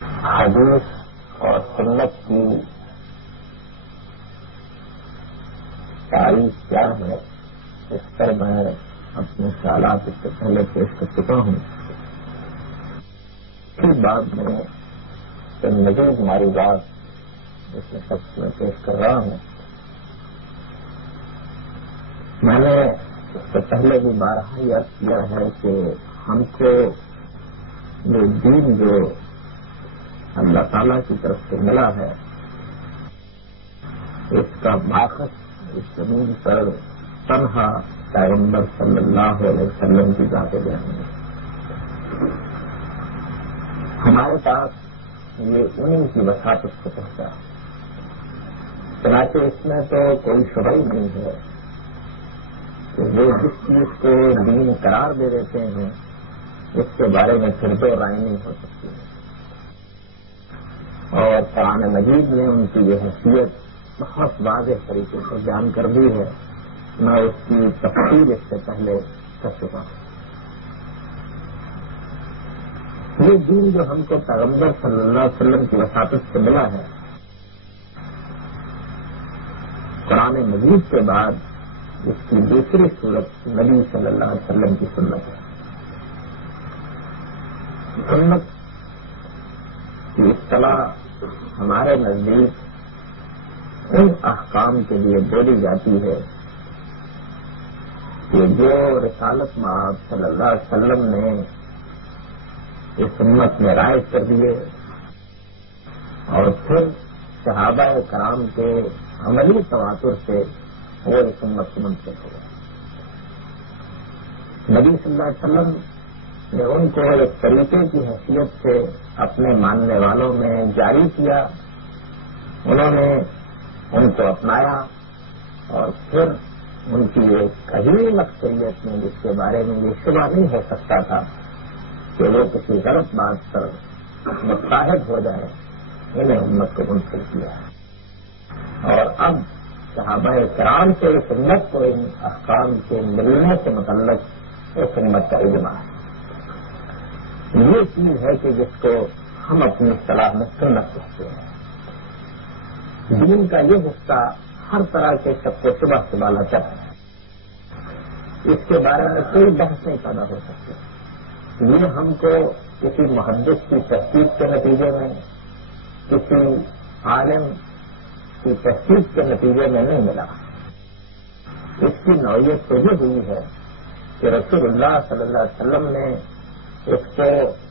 حدیث اور سنت کی تعریف کیا ہے، اس پر میں اپنے خیالات اس سے پہلے پیش کر چکا ہوں. پھر بعد میں مزید ہماری بات اس وقت میں پیش کر رہا ہوں. میں نے اس سے پہلے بھی بارہا یاد کیا ہے کہ ہم کو یہ دین جو اللہ تعالیٰ کی طرف سے ملا ہے، اس کا باخت اس زمین پر تنہا پیغمبر صلی اللہ علیہ وسلم کی ذات بیان ہے. ہمارے پاس یہ انہیں کی وساطت سے پہنچا. چنانچہ اس میں تو کوئی شبہ ہی نہیں ہے کہ وہ جس چیز کو دین قرار دے دیتے ہیں اس کے بارے میں پھر دو رائے نہیں ہو سکتی ہے. اور قرآن مجید نے ان کی یہ حیثیت بہت واضح طریقے سے بیان کر دی ہے. میں اس کی تفصیل اس سے پہلے کر چکا ہوں. یہ دین جو ہم کو پیغمبر صلی اللہ علیہ وسلم کی وساطت سے ملا ہے، قرآن مجید کے بعد اس کی دوسری صورت نبی صلی اللہ علیہ وسلم کی سنت ہے. سنت کی اصطلاح ہمارے نزدیک ان احکام کے لیے بولی جاتی ہے کہ جو رسالت مآب صلی اللہ علیہ وسلم نے اس امت میں رائج کر دیے اور پھر صحابہ کرام کے عملی تواتر سے وہ اس امت کو منتقل ہو گئے. نبی صلی اللہ علیہ وسلم نے ان کو ایک طریقے کی حیثیت سے اپنے ماننے والوں میں جاری کیا. انہوں نے ان کو اپنایا اور پھر ان کی ایک عظیم اکثریت میں جس کے بارے میں یہ شبہ نہیں ہو سکتا تھا کہ وہ کسی غلط بات پر متحد ہو جائے، انہیں امت کو منتقل کیا. اور اب صحابہ کرام سے اس امت کو ان احکام کے ملنے سے متعلق اس امت کا اجماع ہے. یہ چیز ہے کہ جس کو ہم اپنی اصطلاح میں سنت کہتے ہیں. دین کا یہ حصہ ہر طرح کے شک و شبہ سے بالا تر ہے. اس کے بارے میں کوئی بحث نہیں پیدا ہو سکتی. یہ ہم کو کسی محدث کی تحقیق کے نتیجے میں، کسی عالم کی تحقیق کے نتیجے میں نہیں ملا. اس کی نوعیت تو یہ ہوئی ہے کہ رسول اللہ صلی اللہ علیہ وسلم نے اس کو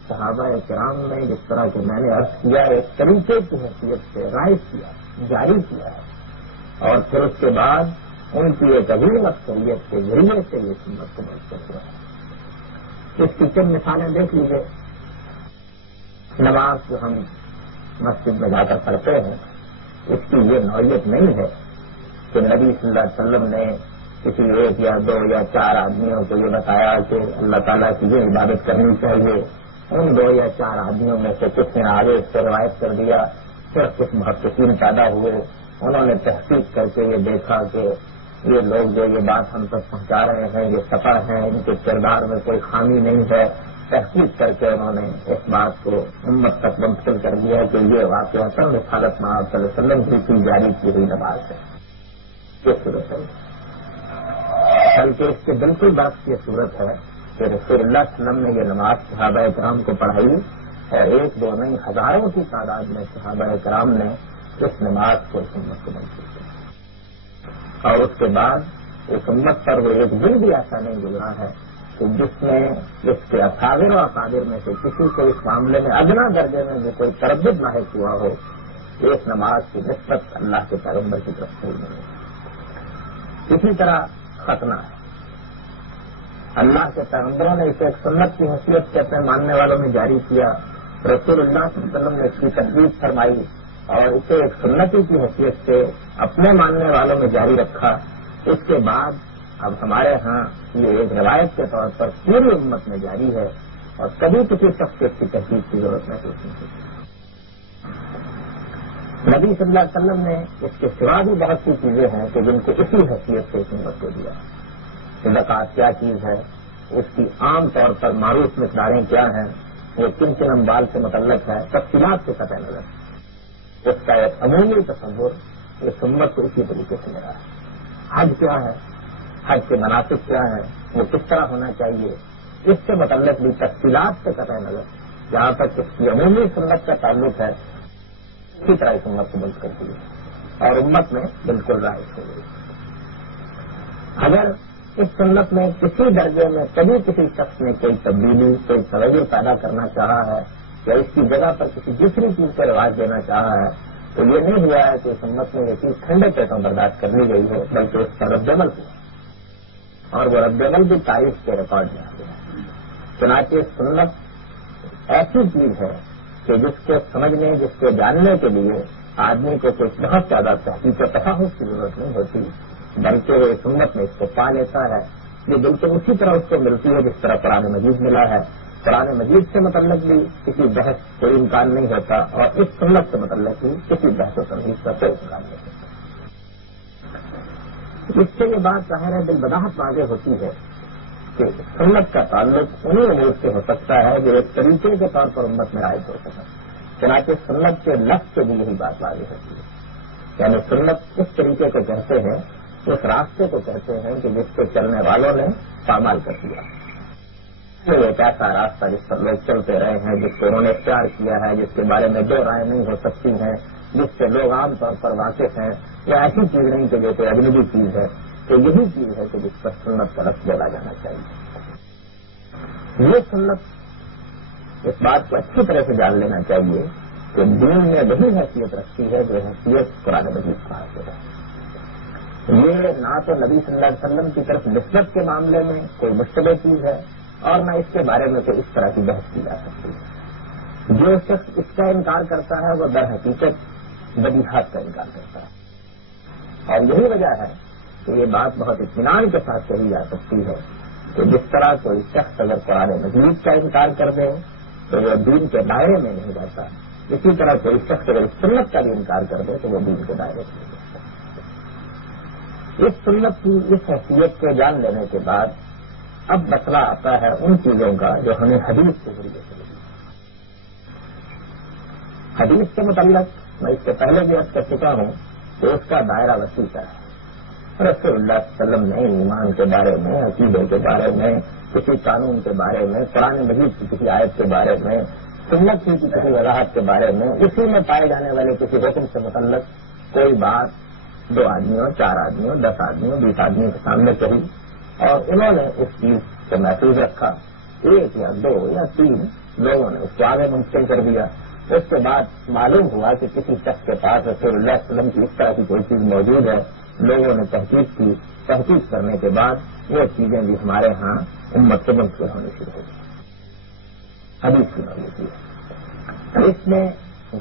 صحابہ کرام میں جس طرح کہ میں نے عرض کیا ایک طریقے کی حیثیت سے رائج کیا، جاری کیا ہے، اور پھر اس کے بعد ان کی ایک عظیم اکثریت کے ذریعے سے یہ سنت کو منتقل ہوا ہے. اس کی چند مثالیں دیکھ لیجیے. نماز جو ہم مسجد میں جا کر پڑھتے ہیں، اس کی یہ نوعیت نہیں ہے کہ نبی صلی اللہ علیہ وسلم نے کسی ایک یا دو یا چار آدمیوں کو یہ بتایا کہ اللہ تعالیٰ کی یہ عبادت کرنی چاہیے. ان دو یا چار آدمیوں میں سے کچھ نے آگے اس کو روایت کر دیا. پھر کچھ محققین پیدا ہوئے، انہوں نے تحقیق کر کے یہ دیکھا کہ یہ لوگ جو یہ بات ہم تک پہنچا رہے ہیں یہ سفر ہیں، ان کے کردار میں کوئی خامی نہیں ہے. تحقیق کر کے انہوں نے اس بات کو امت تک منتقل کر دیا کہ یہ واقعہ رسالت مآب صلی اللہ علیہ وسلم کی جاری کی ہوئی نماز ہے. یہ صورت ہے. بلکہ اس کے بالکل بات یہ صورت ہے کہ رسول اللہ صلی اللہ علیہ وسلم نے یہ نماز صحابہ کرام کو پڑھائی اور ایک دو نہیں ہزاروں کی تعداد میں صحابہ کرام نے اس نماز کو امت کو منتقل کیا. اور اس کے بعد اس امت پر وہ ایک دن بھی ایسا نہیں گزرا ہے کہ جس میں اس کے اکابر و اکابر میں سے کسی کو اس معاملے میں ادنا درجے میں بھی کوئی تردد لاحق ہوا ہو کہ اس نماز کی نسبت اللہ کے پیغمبر کی طرف سے نہیں ہے. اسی طرح ختنہ ہے. اللہ کے پیغمبروں نے اسے ایک سنت کی حیثیت سے اپنے ماننے والوں میں جاری کیا. رسول اللہ صلی اللہ علیہ وسلم نے اس کی تجویز فرمائی اور اسے ایک سنتی کی حیثیت سے اپنے ماننے والوں میں جاری رکھا. اس کے بعد اب ہمارے ہاں یہ ایک روایت کے طور پر پوری امت میں جاری ہے اور کبھی کسی شخص سے اس کی تحقیق کی ضرورت محسوس نہیں ہوتی. نبی صلی اللہ علیہ وسلم نے اس کے سوا بھی بہت سی چیزیں ہیں کہ جن کو اسی حیثیت سے اس امت کو دیا. زکوٰۃ کیا چیز ہے، اس کی عام طور پر معروف مقداریں کیا ہیں، یہ کن کن اموال سے متعلق ہے، تفصیلات سے قطع نظر اس کا ایک عمومی تصور یہ سنت کو اسی طریقے سے ملا ہے۔ حج کیا ہے، حج کے مناسب کیا ہے، وہ کس طرح ہونا چاہیے، اس سے متعلق بھی تفصیلات سے قطع نظر جہاں تک اس کی عمومی سنت کا تعلق ہے اسی طرح اس امت کو بند کر دی اور امت میں بالکل رائج ہو گئی۔ اگر اس سنت میں کسی درجے میں کبھی کسی شخص نے کوئی تبدیلی، کوئی تغیر پیدا کرنا چاہا ہے یا اس کی جگہ پر کسی دوسری چیز کا رواج دینا چاہا ہے تو یہ نہیں ہوا ہے کہ اس امت میں یہ چیز ٹھنڈے پیٹوں برداشت کر لی گئی ہے، بلکہ اس کا رد عمل ہوا اور وہ رد عمل بھی تاریخ کے ریکارڈ میں آ گیا۔ چنانچہ سنت ایسی چیز ہے کہ جس کو سمجھنے، جس کو جاننے کے لیے آدمی کو کچھ بہت زیادہ تحقیق و تفحص کی ضرورت نہیں ہوتی، بلکہ وہ سنت میں اس کو پا لیتا ہے۔ یہ بالکل اسی طرح اس کو ملتی ہے جس طرح قرآن مجید ملا ہے۔ قرآن مجید سے متعلق بھی کسی بحث کوئی امکان نہیں ہوتا اور اس سنت سے متعلق بھی کسی بحث و تنقید کا کوئی امکان نہیں ہوتا۔ اس سے یہ بات ظاہر ہے بالبداہت واضح ہوتی ہے کہ سنت کا تعلق انہیں امور سے ہو سکتا ہے جو ایک طریقے کے طور پر امت میں رائج ہو سکتا ہے۔ چنانچہ سنت کے لفظ سے بھی یہی بات واضح ہوتی ہے، یعنی سنت اس طریقے کو کہتے ہیں، اس راستے کو کہتے ہیں کہ جس کے چلنے والوں نے پامال کر دیا۔ یہ ایک ایسا راستہ جس پر لوگ چلتے رہے ہیں، جس کو انہوں نے اختیار کیا ہے، جس کے بارے میں دو رائے نہیں ہو سکتی ہیں، جس سے لوگ عام طور پر واقف ہیں، یا ایسی چیز نہیں کہ جو کوئی اجنبی چیز ہے، تو یہی چیز ہے کہ جس پر سنت کا لفظ بولا جانا چاہیے۔ یہ سنت اس بات کو اچھی طرح سے جان لینا چاہیے کہ دین میں وہی حیثیت رکھتی ہے جو حیثیت قرآن مجید کا حاصل ہے۔ یہ نہ تو نبی صلی اللہ علیہ وسلم کی طرف نسبت کے معاملے میں کوئی مشتبہ چیز ہے اور نہ اس کے بارے میں کوئی اس طرح کی بحث کی جا سکتی ہے۔ جو شخص اس کا انکار کرتا ہے وہ در حقیقت بدیہات کا انکار کرتا ہے، اور یہی وجہ ہے کہ یہ بات بہت اطمینان کے ساتھ کہی جا سکتی ہے کہ جس طرح کوئی شخص اگر قرآن مجید کا انکار کر دے تو وہ دین کے دائرے میں نہیں رہتا، اسی طرح کوئی شخص اگر سنت کا بھی انکار کر دے تو وہ دین کے دائرے میں نہیں رہتا۔ اس سنت کی اس حیثیت کو جان لینے کے بعد اب مسئلہ آتا ہے ان چیزوں کا جو ہمیں حدیث کے ذریعے سے ملی۔ حدیث کے متعلق میں اس سے پہلے بھی عرض کر چکا ہوں کہ اس کا دائرہ وسیع ہے۔ رسول اللہ صلی اللہ علیہ وسلم نے ایمان کے بارے میں، عقیدے کے بارے میں، کسی قانون کے بارے میں، قرآن مجید کی کسی آیت کے بارے میں، سنت کی کسی وضاحت کے بارے میں، اسی میں پائے جانے والے کسی حکم سے متعلق کوئی بات 2 آدمیوں، 4 آدمیوں، 10 آدمیوں، 20 آدمیوں کے سامنے کہی اور انہوں نے اس چیز کو محفوظ رکھا۔ 1 یا 2 یا 3 لوگوں نے اس کو آگے منتقل کر دیا۔ اس کے بعد معلوم ہوا کہ کسی شخص کے پاس رسول اللہ صلی اللہ علیہ وسلم کی اس طرح کی کوئی چیز موجود ہے، لوگوں نے تحقیق کی، تحقیق کرنے کے بعد وہ چیزیں بھی ہمارے ہاں امت سے منتقل ہونی شروع ہو گئی۔ حدیث کی نوعیت ہے، اس میں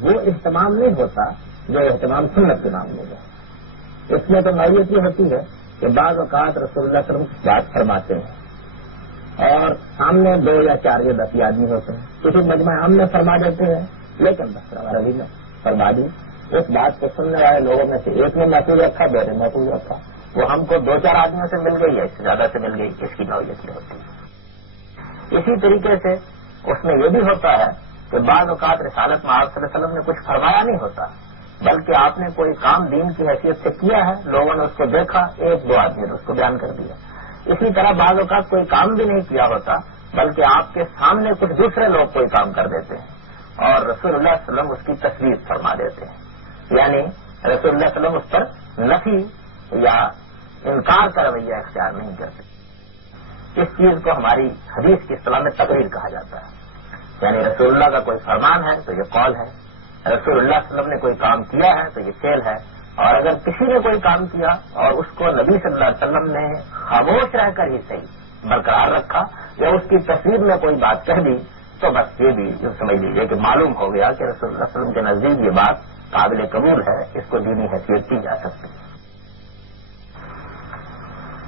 وہ اہتمام نہیں ہوتا جو اہتمام سنت کے معاملے میں ہے۔ اس میں تو نوعیت یہ ہوتی ہے کہ بعض اوقات رسول اللہ صلی اللہ علیہ وسلم بات فرماتے ہیں اور سامنے 2 یا 4 یا 10 آدمی ہوتے ہیں، کسی مجمع عام میں فرما دیتے ہیں، لیکن بس روی میں فرما دی۔ اس بات کو سننے والے لوگوں میں سے ایک نے محفوظ رکھا، 2 نے محفوظ رکھا، وہ ہم کو 2-4 آدمیوں سے مل گئی یا اس سے زیادہ سے مل گئی، اس کی نوعیت یہ ہوتی ہے۔ اسی طریقے سے اس میں یہ بھی ہوتا ہے کہ بعض اوقات رسالت میں آپ صلی اللہ علیہ وسلم نے کچھ فرمایا نہیں ہوتا، بلکہ آپ نے کوئی کام دین کی حیثیت سے کیا ہے، لوگوں نے اس کو دیکھا، 1-2 آدمی نے اس کو بیان کر دیا۔ اسی طرح بعض اوقات کوئی کام بھی نہیں کیا ہوتا، بلکہ آپ کے سامنے کچھ دوسرے لوگ کوئی کام کر دیتے ہیں اور رسول اللہ صلی اللہ علیہ وسلم اس کی تصویر فرما دیتے ہیں، یعنی رسول اللہ صلی اللہ علیہ وسلم اس پر نفی یا انکار کا رویہ اختیار نہیں کرتے۔ اس چیز کو ہماری حدیث کی اصطلاح میں تقریر کہا جاتا ہے، یعنی رسول اللہ کا کوئی فرمان ہے تو یہ قول ہے، رسول اللہ صلی اللہ علیہ وسلم نے کوئی کام کیا ہے تو یہ فعل ہے، اور اگر کسی نے کوئی کام کیا اور اس کو نبی صلی اللہ علیہ وسلم نے خاموش رہ کر ہی صحیح برقرار رکھا یا اس کی تصویر میں کوئی بات کہہ دی تو بس یہ بھی سمجھ لیجیے کہ معلوم ہو گیا کہ رسول اللہ صلی اللہ علیہ وسلم کے نزدیک یہ بات قابل قبول ہے، اس کو دینی حیثیت دی جا سکتی ہے۔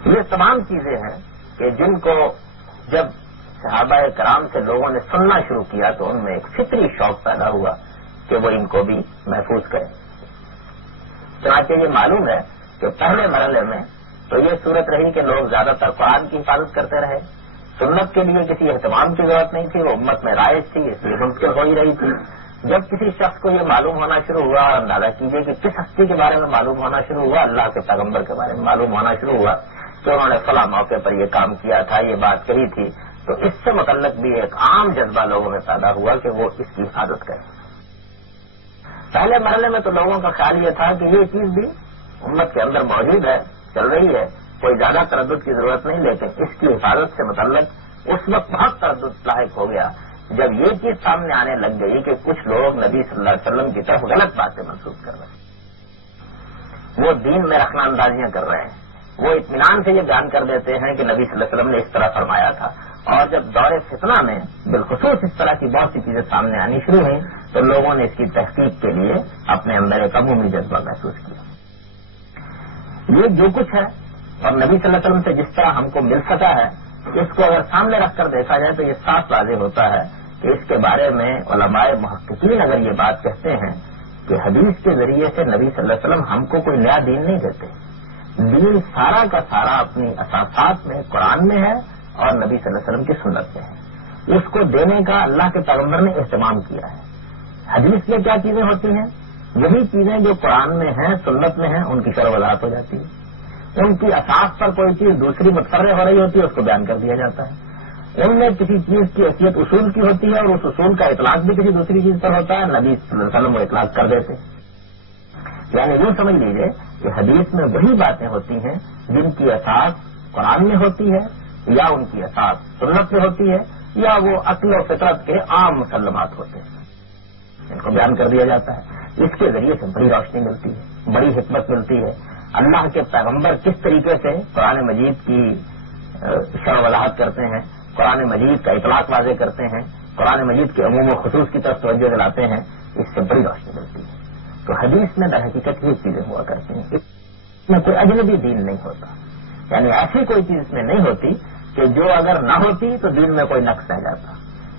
یہ تمام چیزیں ہیں کہ جن کو جب صحابہ کرام سے لوگوں نے سننا شروع کیا تو ان میں ایک فطری شوق پیدا ہوا کہ وہ ان کو بھی محفوظ کریں۔ چنانچہ یہ معلوم ہے کہ پہلے مرحلے میں تو یہ صورت رہی کہ لوگ زیادہ تر قرآن کی حفاظت کرتے رہے، سنت کے لیے کسی اہتمام کی ضرورت نہیں تھی، وہ امت میں رائج تھی، اس لیے ممکن ہو ہی رہی تھی۔ جب کسی شخص کو یہ معلوم ہونا شروع ہوا، اور اندازہ کیجیے کہ کس ہستی کے بارے میں معلوم ہونا شروع ہوا، اللہ کے پیغمبر کے بارے میں معلوم ہونا شروع ہوا کہ انہوں نے فلاں موقع پر یہ کام کیا تھا، یہ بات کہی تھی، تو اس سے متعلق بھی ایک عام جذبہ لوگوں میں پیدا ہوا کہ وہ اس کی حفاظت کریں۔ پہلے مرحلے میں تو لوگوں کا خیال یہ تھا کہ یہ چیز بھی امت کے اندر موجود ہے، چل رہی ہے، کوئی زیادہ تردد کی ضرورت نہیں، لیکن اس کی حفاظت سے متعلق اس وقت بہت تردد لاحق ہو گیا جب یہ چیز سامنے آنے لگ گئی کہ کچھ لوگ نبی صلی اللہ علیہ وسلم کی طرف غلط باتیں منسوخ کر رہے ہیں، وہ دین میں رخنہ اندازیاں کر رہے ہیں، وہ اطمینان سے یہ بیان کر دیتے ہیں کہ نبی صلی اللہ علیہ وسلم نے اس طرح فرمایا تھا، اور جب دور فتنہ میں بالخصوص اس طرح کی بہت سی چیزیں سامنے آنی شروع ہوئیں تو لوگوں نے اس کی تحقیق کے لیے اپنے اندر ایک عمومی جذبہ محسوس کیا۔ یہ جو کچھ ہے اور نبی صلی اللہ علیہ وسلم سے جس طرح ہم کو مل سکا ہے، اس کو اگر سامنے رکھ کر دیکھا جائے تو یہ صاف واضح ہوتا ہے کہ اس کے بارے میں علماء محققین اگر یہ بات کہتے ہیں کہ حدیث کے ذریعے سے نبی صلی اللہ علیہ وسلم ہم کو کوئی نیا دین نہیں دیتے، دین سارا کا سارا اپنی اساسات میں قرآن میں ہے اور نبی صلی اللہ علیہ وسلم کی سنت میں ہے، اس کو دینے کا اللہ کے پیغمبر نے اہتمام کیا ہے۔ حدیث میں کیا چیزیں ہوتی ہیں؟ وہی چیزیں جو قرآن میں ہیں، سنت میں ہیں، ان کی شرح وضاحت ہو جاتی ہے۔ ان کی اساس پر کوئی چیز دوسری متفرع ہو رہی ہوتی ہے، اس کو بیان کر دیا جاتا ہے۔ ان میں کسی چیز کی حیثیت اصول کی ہوتی ہے اور اس اصول کا اطلاق بھی کسی دوسری چیز پر ہوتا ہے، نبی صلی اللہ علیہ وسلم وہ اطلاق کر دیتے ہیں۔ یعنی یوں سمجھ لیجیے کہ حدیث میں وہی باتیں ہوتی ہیں جن کی اساس قرآن میں ہوتی ہے یا ان کی اساس سنت میں ہوتی ہے یا وہ عقل و فطرت کے عام مسلمات ہوتے ہیں، ان کو بیان کر دیا جاتا ہے۔ اس کے ذریعے سے بڑی روشنی ملتی ہے، بڑی حکمت ملتی ہے۔ اللہ کے پیغمبر کس طریقے سے قرآن مجید کی شرح وضاحت کرتے ہیں، قرآن مجید کا اطلاق واضح کرتے ہیں، قرآن مجید کے عموم و خصوص کی طرف توجہ دلاتے ہیں، اس سے بڑی روشنی ملتی ہے۔ تو حدیث میں در حقیقت یہ چیزیں ہوا کرتی ہیں، اس میں کوئی اجنبی دین نہیں ہوتا، یعنی ایسی کوئی چیز اس میں نہیں ہوتی کہ جو اگر نہ ہوتی تو دین میں کوئی نقص رہ جاتا،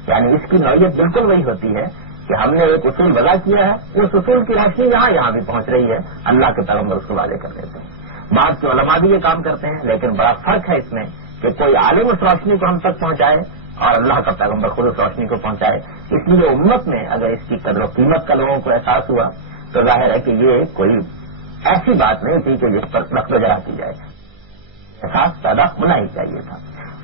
یعنی اس کی نوعیت بالکل وہی ہوتی ہے کہ ہم نے ایک اصول وضع کیا ہے، اس اصول کی روشنی یہاں بھی پہنچ رہی ہے، اللہ کے پیغمبر اس کو واضح کر دیتے ہیں۔ بعض کے علماء بھی یہ کام کرتے ہیں، لیکن بڑا فرق ہے اس میں کہ کوئی عالم اس روشنی کو ہم تک پہنچائے اور اللہ کا پیغمبر خود اس روشنی کو پہنچائے۔ اس لیے امت میں اگر اس کی قدر و قیمت کا لوگوں کو احساس ہوا تو ظاہر ہے کہ یہ کوئی ایسی بات نہیں تھی کہ جس پر نقد و جرا کی جائے، احساس پیدا ہونا ہی چاہیے تھا۔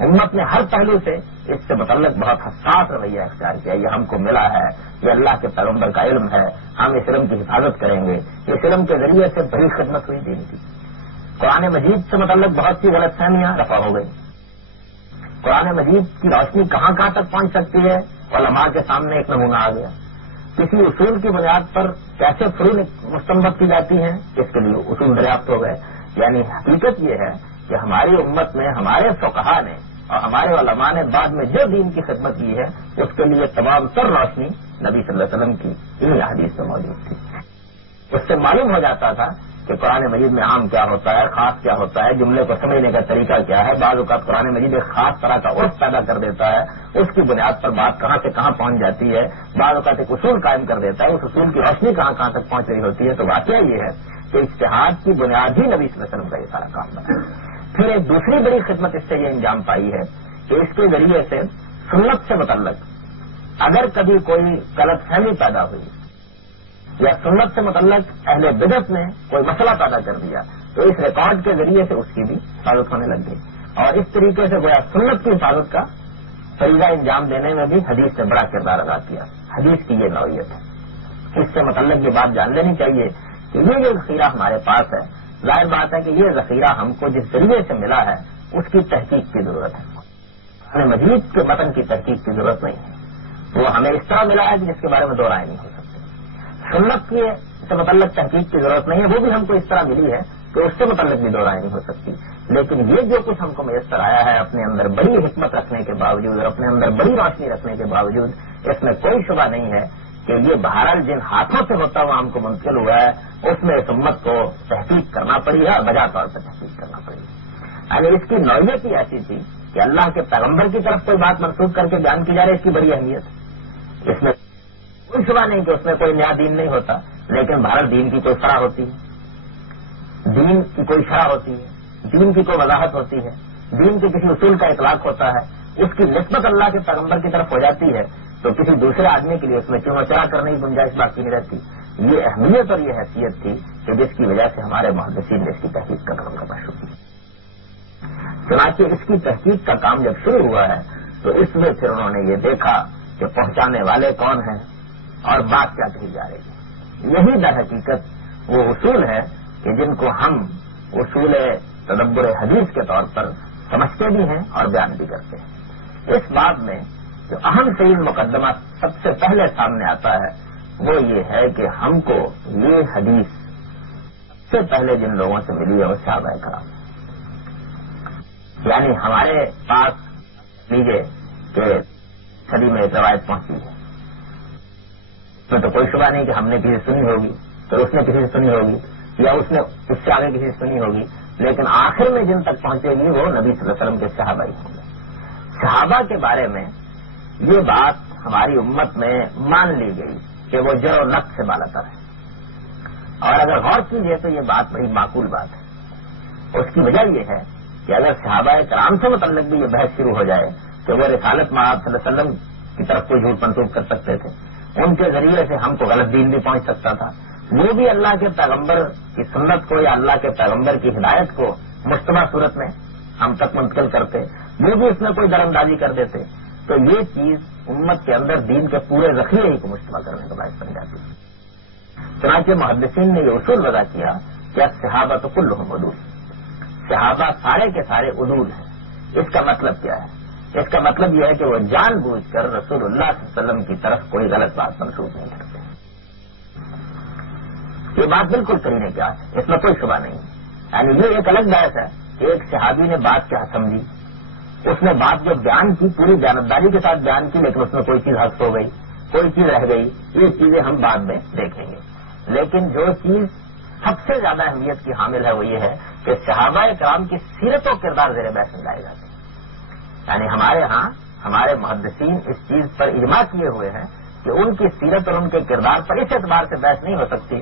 امت نے ہر پہلو سے اس سے متعلق بہت حساس رویہ اختیار کیا، یہ ہم کو ملا ہے، یہ اللہ کے پیغمبر کا علم ہے، ہم اس علم کی حفاظت کریں گے، اس علم کے ذریعے سے بڑی خدمت ہوئی دین کی۔ قرآن مجید سے متعلق بہت سی غلط فہمیاں رفع ہو گئی، قرآن مجید کی روشنی کہاں تک پہنچ سکتی ہے، علماء کے سامنے ایک نمونہ آ گیا۔ کسی اصول کی بنیاد پر کیسے فروع مستنبط کی جاتی ہیں، اس کے لیے اصول دریافت ہو گئے۔ یعنی حقیقت یہ ہے کہ ہماری امت میں ہمارے فقہاء نے اور ہمارے علماء نے بعد میں جو دین کی خدمت کی ہے اس کے لیے تمام تر روشنی نبی صلی اللہ علیہ وسلم کی انہی حدیث میں موجود تھی۔ اس سے معلوم ہو جاتا تھا کہ قرآن مجید میں عام کیا ہوتا ہے، خاص کیا ہوتا ہے، جملے کو سمجھنے کا طریقہ کیا ہے۔ بعض اوقات قرآن مجید ایک خاص طرح کا عرف پیدا کر دیتا ہے، اس کی بنیاد پر بات کہاں سے کہاں پہنچ جاتی ہے، بعض اوقات ایک اصول قائم کر دیتا ہے، اس اصول کی روشنی کہاں تک پہنچ رہی ہوتی ہے۔ تو واقعہ یہ ہے کہ اجتہاد کی بنیاد ہی نبی صلی اللہ علیہ وسلم کا یہ سارا کام بنا۔ پھر ایک دوسری بڑی خدمت اس سے یہ انجام پائی ہے کہ اس کے ذریعے سے سنت سے متعلق اگر کبھی کوئی غلط فہمی پیدا ہوئی یا سنت سے متعلق اہل بدعت نے کوئی مسئلہ پیدا کر دیا تو اس ریکارڈ کے ذریعے سے اس کی بھی حفاظت ہونے لگ گئی، اور اس طریقے سے گویا سنت کی حفاظت کا فریضہ انجام دینے میں بھی حدیث نے بڑا کردار ادا کیا۔ حدیث کی یہ نوعیت ہے، اس سے متعلق یہ بات جان لینی چاہیے کہ یہ جو ذخیرہ ہمارے پاس ہے، ظاہر بات ہے کہ یہ ذخیرہ ہم کو جس ذریعے سے ملا ہے اس کی تحقیق کی ضرورت ہے، ہمیں مجید کے متن کی تحقیق کی ضرورت نہیں ہے۔ وہ ہمیں اس طرح ملا ہے کہ جس کے بارے میں دو رائے نہیں ہو سکتی۔ سنت کی سے متعلق تحقیق کی ضرورت نہیں ہے، وہ بھی ہم کو اس طرح ملی ہے کہ اس سے متعلق بھی دو رائے نہیں ہو سکتی۔ لیکن یہ جو کچھ ہم کو میسر آیا ہے اپنے اندر بڑی حکمت رکھنے کے باوجود اور اپنے اندر بڑی روشنی رکھنے کے باوجود، اس میں کوئی شبہ نہیں ہے کہ یہ بہرحال جن ہاتھوں سے ہوتا ہوا ہم کو منتقل ہوا ہے اس میں اس امت کو تحقیق کرنا پڑی ہے اور بجا طور پر تحقیق کرنا پڑی ہے۔ یعنی اس کی نوعیت ہی ایسی تھی کہ اللہ کے پیغمبر کی طرف کوئی بات منسوخ کر کے بیان کی جا رہی ہے، اس کی بڑی اہمیت۔ اس میں کوئی شبہ نہیں کہ اس میں کوئی نیا دین نہیں ہوتا، لیکن بھارت دین کی کوئی شرح ہوتی ہے، دین کی کوئی شرح ہوتی ہے، دین کی کوئی وضاحت ہوتی ہے، دین کے کسی اصول کا اطلاق ہوتا ہے، اس کی نسبت اللہ کے پیغمبر کی طرف ہو جاتی ہے تو کسی دوسرے آدمی کے لیے اس میں چونا چڑھا کرنے کی گنجائش باقی نہیں رہتی. یہ اہمیت اور یہ حیثیت تھی کہ جس کی وجہ سے ہمارے محدثین نے اس کی تحقیق کا کام کرنا شروع کیا. چنانچہ اس کی تحقیق کا کام جب شروع ہوا ہے تو اس میں پھر انہوں نے یہ دیکھا کہ پہنچانے والے کون ہیں اور بات کیا کہی جا رہی ہے. یہی در حقیقت وہ اصول ہے کہ جن کو ہم اصول تدبر حدیث کے طور پر سمجھتے بھی ہیں اور بیان بھی کرتے ہیں. اس بات میں جو اہم ترین مقدمہ سب سے پہلے سامنے آتا ہے وہ یہ ہے کہ ہم کو یہ حدیث سب سے پہلے جن لوگوں سے ملی ہے وہ صحابہ کرام. یعنی ہمارے پاس لیجیے کہ صدی میں ایک روایت پہنچی ہے، اس میں تو کوئی شبہ نہیں کہ ہم نے کسی سے سنی ہوگی تو اس نے کسی سے سنی ہوگی یا اس نے اس سے آگے کسی سے سنی ہوگی، لیکن آخر میں جن تک پہنچے گی وہ نبی صلی اللہ علیہ وسلم کے صحابہ ہی ہوں گے. صحابہ کے بارے میں یہ بات ہماری امت میں مان لی گئی کہ وہ جر و نقص سے بالاتر ہے، اور اگر غور کیجیے تو یہ بات بڑی معقول بات ہے. اس کی وجہ یہ ہے کہ اگر صحابہ کرام سے متعلق بھی یہ بحث شروع ہو جائے کہ وہ رسالت مآب صلی اللہ علیہ وسلم کی طرف کوئی جھوٹ منسوخ کر سکتے تھے، ان کے ذریعے سے ہم کو غلط دین بھی پہنچ سکتا تھا، وہ بھی اللہ کے پیغمبر کی سنت کو یا اللہ کے پیغمبر کی ہدایت کو مشتبہ صورت میں ہم تک منتقل کرتے، وہ بھی اس میں کوئی درمدازی کر دیتے، تو یہ چیز امت کے اندر دین کے پورے ذخیرے ہی کو مشتبہ کرنے کا باعث بن جاتی ہے. چنانچہ محدثین نے یہ اصول وضع کیا کہ صحابہ تو کلہم عدول، صحابہ سارے کے سارے عدول ہیں. اس کا مطلب کیا ہے؟ اس کا مطلب یہ ہے کہ وہ جان بوجھ کر رسول اللہ صلی اللہ علیہ وسلم کی طرف کوئی غلط بات منسوخ نہیں کرتے. یہ بات بالکل صحیح نہیں کیا ہے، اس میں کوئی شبہ نہیں ہے. یعنی یہ ایک الگ بحث ہے کہ ایک صحابی نے بات کیا سمجھی، اس نے بات جو بیان کی پوری جانبداری کے ساتھ بیان کی، لیکن اس میں کوئی چیز حذف ہو گئی، کوئی چیز رہ گئی، یہ چیزیں ہم بعد میں دیکھیں گے. لیکن جو چیز سب سے زیادہ اہمیت کی حامل ہے وہ یہ ہے کہ صحابہ کرام کی سیرت و کردار زیر بحث لائے جاتے ہیں. یعنی ہمارے ہاں ہمارے محدثین اس چیز پر اجماع کیے ہوئے ہیں کہ ان کی سیرت اور ان کے کردار پر اس اعتبار سے بحث نہیں ہو سکتی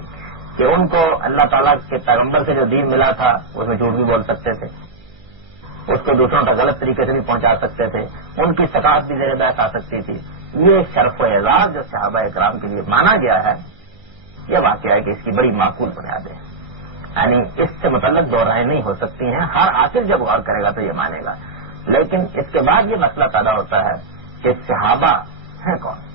کہ ان کو اللہ تعالیٰ کے پیغمبر سے جو دین ملا تھا اس میں جھوٹ بھی بول سکتے تھے، اس کو دوسروں تک غلط طریقے سے بھی پہنچا سکتے تھے، ان کی ثقافت بھی زیر بحث آ سکتی تھی. یہ شرف و اعزاز جو صحابہ اکرام کے لیے مانا گیا ہے یہ واقعہ ہے کہ اس کی بڑی معقول بنیادیں ہیں. یعنی اس سے متعلق دو رائے نہیں ہو سکتی ہیں. ہر عاقل جب غور کرے گا تو یہ مانے گا. لیکن اس کے بعد یہ مسئلہ پیدا ہوتا ہے کہ صحابہ ہیں کون؟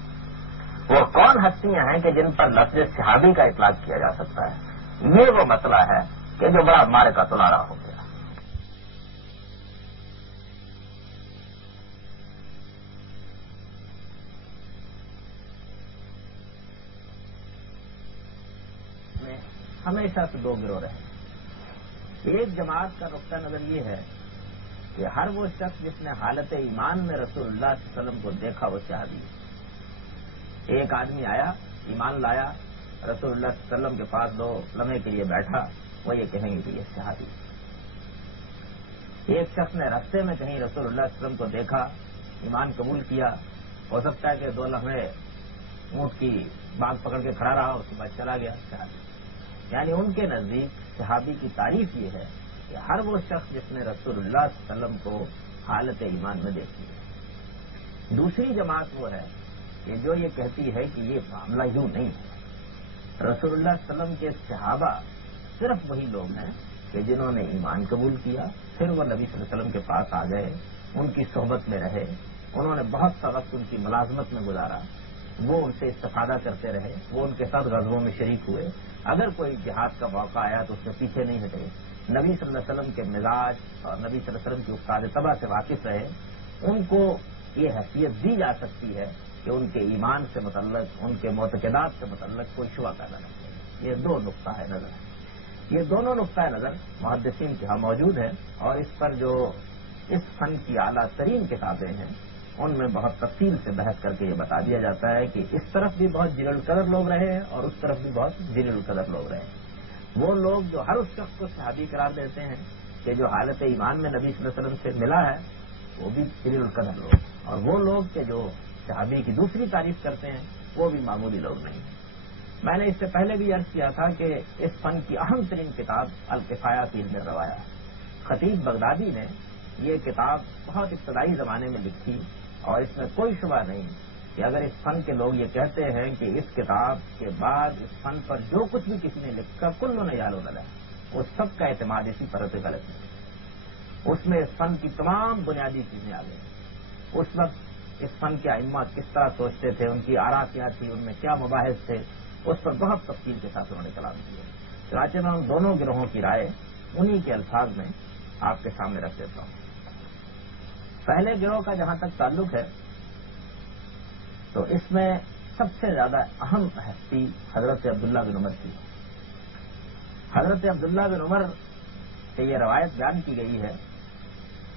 وہ کون ہستیاں ہیں کہ جن پر لفظ صحابی کا اطلاق کیا جا سکتا ہے؟ یہ وہ مسئلہ ہے کہ جو بڑا مارے کا تلارا ہو گیا. ہمیشہ سے دو گروہ رہے. ایک جماعت کا نقطہ نظر یہ ہے کہ ہر وہ شخص جس نے حالت ایمان میں رسول اللہ صلی اللہ علیہ وسلم کو دیکھا وہ صحابی ہے. ایک آدمی آیا، ایمان لایا، رسول اللہ صلی اللہ علیہ وسلم کے پاس 2 لمحے کے لیے بیٹھا، وہ یہ کہیں گے کہ یہ صحابی ہے. ایک شخص نے رستے میں کہیں رسول اللہ صلی اللہ علیہ وسلم کو دیکھا، ایمان قبول کیا، ہو سکتا ہے کہ 2 لمحے اونٹ کی باغ پکڑ کے کھڑا رہا، اس کے بعد چلا گیا، صحابی. یعنی ان کے نزدیک صحابی کی تعریف یہ ہے کہ ہر وہ شخص جس نے رسول اللہ صلی اللہ علیہ وسلم کو حالت ایمان میں دیکھی ہے. دوسری جماعت وہ ہے کہ جو یہ کہتی ہے کہ یہ معاملہ یوں نہیں ہے. رسول اللہ صلی اللہ علیہ وسلم کے صحابہ صرف وہی لوگ ہیں کہ جنہوں نے ایمان قبول کیا، پھر وہ نبی صلی اللہ علیہ وسلم کے پاس آ گئے، ان کی صحبت میں رہے، انہوں نے بہت سا وقت ان کی ملازمت میں گزارا، وہ ان سے استفادہ کرتے رہے، وہ ان کے ساتھ غزووں میں شریک ہوئے. اگر کوئی جہاد کا موقع آیا تو اس سے پیچھے نہیں ہٹے، نبی صلی اللہ علیہ وسلم کے مزاج اور نبی صلی اللہ علیہ وسلم کی استاد طبع سے واقف رہے. ان کو یہ حیثیت دی جا سکتی ہے کہ ان کے ایمان سے متعلق، ان کے معتقدات سے متعلق کوئی شبہ پیدا نہ کرے. یہ 2 نقطہ ہے نظر. یہ دونوں نقطہ نظر محدثین کے ہاں موجود ہے، اور اس پر جو اس فن کی اعلیٰ ترین کتابیں ہیں ان میں بہت تفصیل سے بحث کر کے یہ بتا دیا جاتا ہے کہ اس طرف بھی بہت جلیل القدر لوگ رہے ہیں اور اس طرف بھی بہت جلیل القدر لوگ رہے ہیں. وہ لوگ جو ہر اس شخص کو صحابی قرار دیتے ہیں کہ جو حالت ایمان میں نبی صلی اللہ علیہ وسلم سے ملا ہے وہ بھی جلیل القدر لوگ، اور وہ لوگ کہ جو صحابی کی دوسری تعریف کرتے ہیں وہ بھی معمولی لوگ نہیں ہیں. میں نے اس سے پہلے بھی عرض کیا تھا کہ اس فن کی اہم ترین کتاب الکفایہ فی علم الروایا، خطیب بغدادی نے یہ کتاب بہت ابتدائی زمانے میں لکھی، اور اس میں کوئی شبہ نہیں کہ اگر اس فن کے لوگ یہ کہتے ہیں کہ اس کتاب کے بعد اس فن پر جو کچھ بھی کسی نے لکھا کل نے یالو لگا، وہ سب کا اعتماد اسی پر غلط ہے۔ اس میں اس فن کی تمام بنیادی چیزیں آ گئی۔ اس وقت اس فن کے ائمہ کس طرح سوچتے تھے، ان کی آرا کیا تھی، ان میں کیا مباحث تھے، اس پر بہت تفصیل کے ساتھ انہوں نے کلام کیا۔ چنانچہ میں ان دونوں گروہوں کی رائے انہی کے الفاظ میں آپ کے سامنے رکھ دیتا ہوں۔ پہلے گروہ کا جہاں تک تعلق ہے تو اس میں سب سے زیادہ اہم ہستی حضرت عبداللہ بن عمر کی۔ حضرت عبداللہ بن عمر سے یہ روایت بیان کی گئی ہے